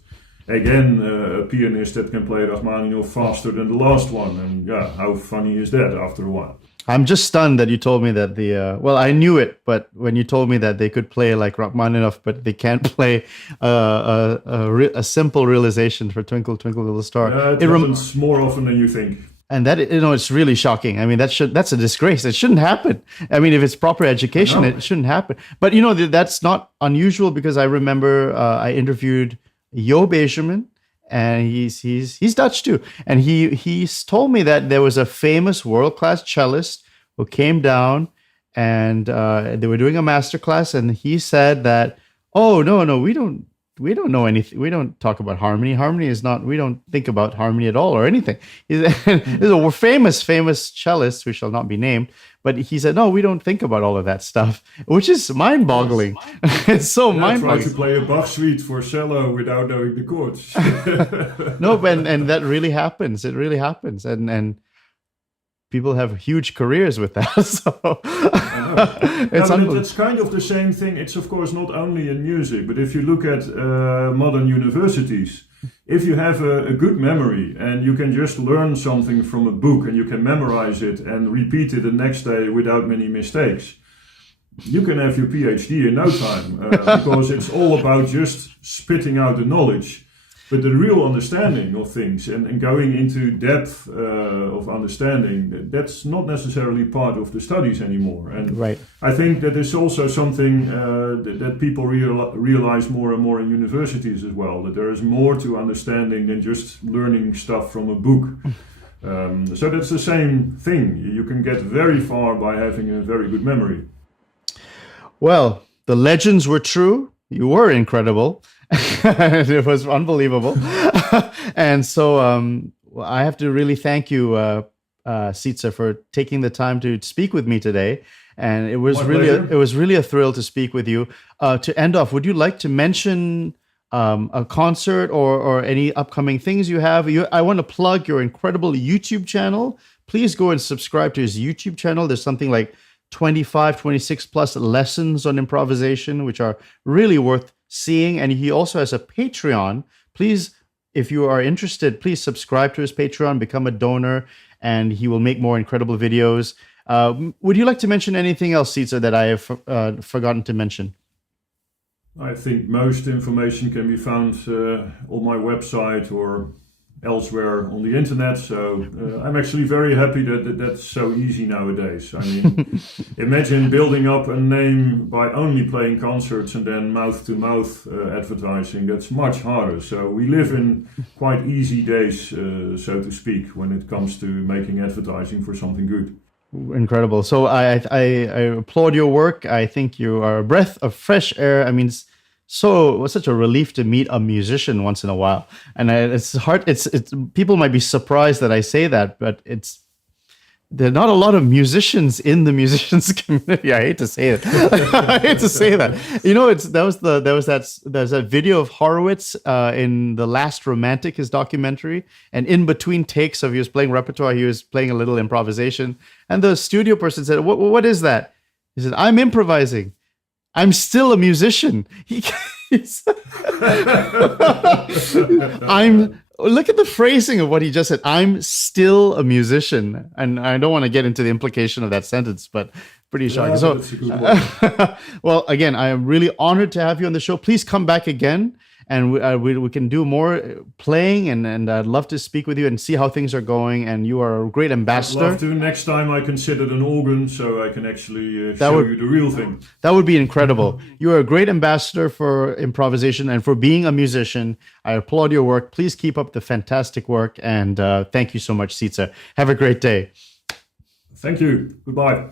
again, a pianist that can play Rachmaninoff faster than the last one. And yeah, how funny is that after a while? I'm just stunned that you told me that well, I knew it, but when you told me that they could play like Rachmaninoff, but they can't play a simple realization for Twinkle, Twinkle, Little Star. It happens more often than you think. And that, it's really shocking. I mean, that's a disgrace. It shouldn't happen. I mean, if it's proper education, it shouldn't happen. But that's not unusual, because I remember I interviewed Jo Bejerman, and he's Dutch too, and he's told me that there was a famous world-class cellist who came down, and they were doing a master class, and he said that, oh no, we don't know anything, we don't talk about harmony is not, we don't think about harmony at all or anything. There's a famous cellist who shall not be named, but he said, no, we don't think about all of that stuff, which is mind-boggling. It's so mind-boggling. Try to play a Bach suite for cello without knowing the chords. No, and that really happens. It really happens, and people have huge careers with that. So it's kind of the same thing. It's of course not only in music, but if you look at modern universities, if you have a good memory and you can just learn something from a book and you can memorize it and repeat it the next day without many mistakes, you can have your PhD in no time, because it's all about just spitting out the knowledge. But the real understanding of things and going into depth of understanding, that's not necessarily part of the studies anymore. And right. I think that is also something that people realize more and more in universities as well, that there is more to understanding than just learning stuff from a book. So that's the same thing. You can get very far by having a very good memory. Well, the legends were true. You were incredible. It was unbelievable. And so I have to really thank you, Sietze, for taking the time to speak with me today. And it was really a thrill to speak with you. To end off, would you like to mention a concert or any upcoming things you have? I want to plug your incredible YouTube channel. Please go and subscribe to his YouTube channel. There's something like 25, 26 plus lessons on improvisation, which are really worth seeing. And he also has a Patreon. Please, if you are interested, please subscribe to his Patreon, become a donor, and he will make more incredible videos. Would you like to mention anything else, Sietze, that I have forgotten to mention? I think most information can be found on my website or elsewhere on the internet. So I'm actually very happy that that's so easy nowadays. I mean, imagine building up a name by only playing concerts and then mouth-to-mouth advertising. That's much harder. So we live in quite easy days, so to speak, when it comes to making advertising for something good. Incredible. So I applaud your work. I think you are a breath of fresh air. I mean, it was such a relief to meet a musician once in a while. And it's hard. It's people might be surprised that I say that, but there are not a lot of musicians in the musicians community. I hate to say it. I hate to say that. You know, there's that video of Horowitz in The Last Romantic, his documentary, and in between takes of he was playing repertoire, he was playing a little improvisation, and the studio person said, "What is that?" He said, "I'm improvising. I'm still a musician." Look at the phrasing of what he just said. I'm still a musician. And I don't want to get into the implication of that sentence, but pretty shocking. So, well, again, I am really honored to have you on the show. Please come back again, and we can do more playing, and I'd love to speak with you and see how things are going. And you are a great ambassador. I'd love to. Next time I considered an organ, so I can actually show you the real thing. That would be incredible. You are a great ambassador for improvisation and for being a musician. I applaud your work. Please keep up the fantastic work, and thank you so much, Sietze. Have a great day. Thank you. Goodbye.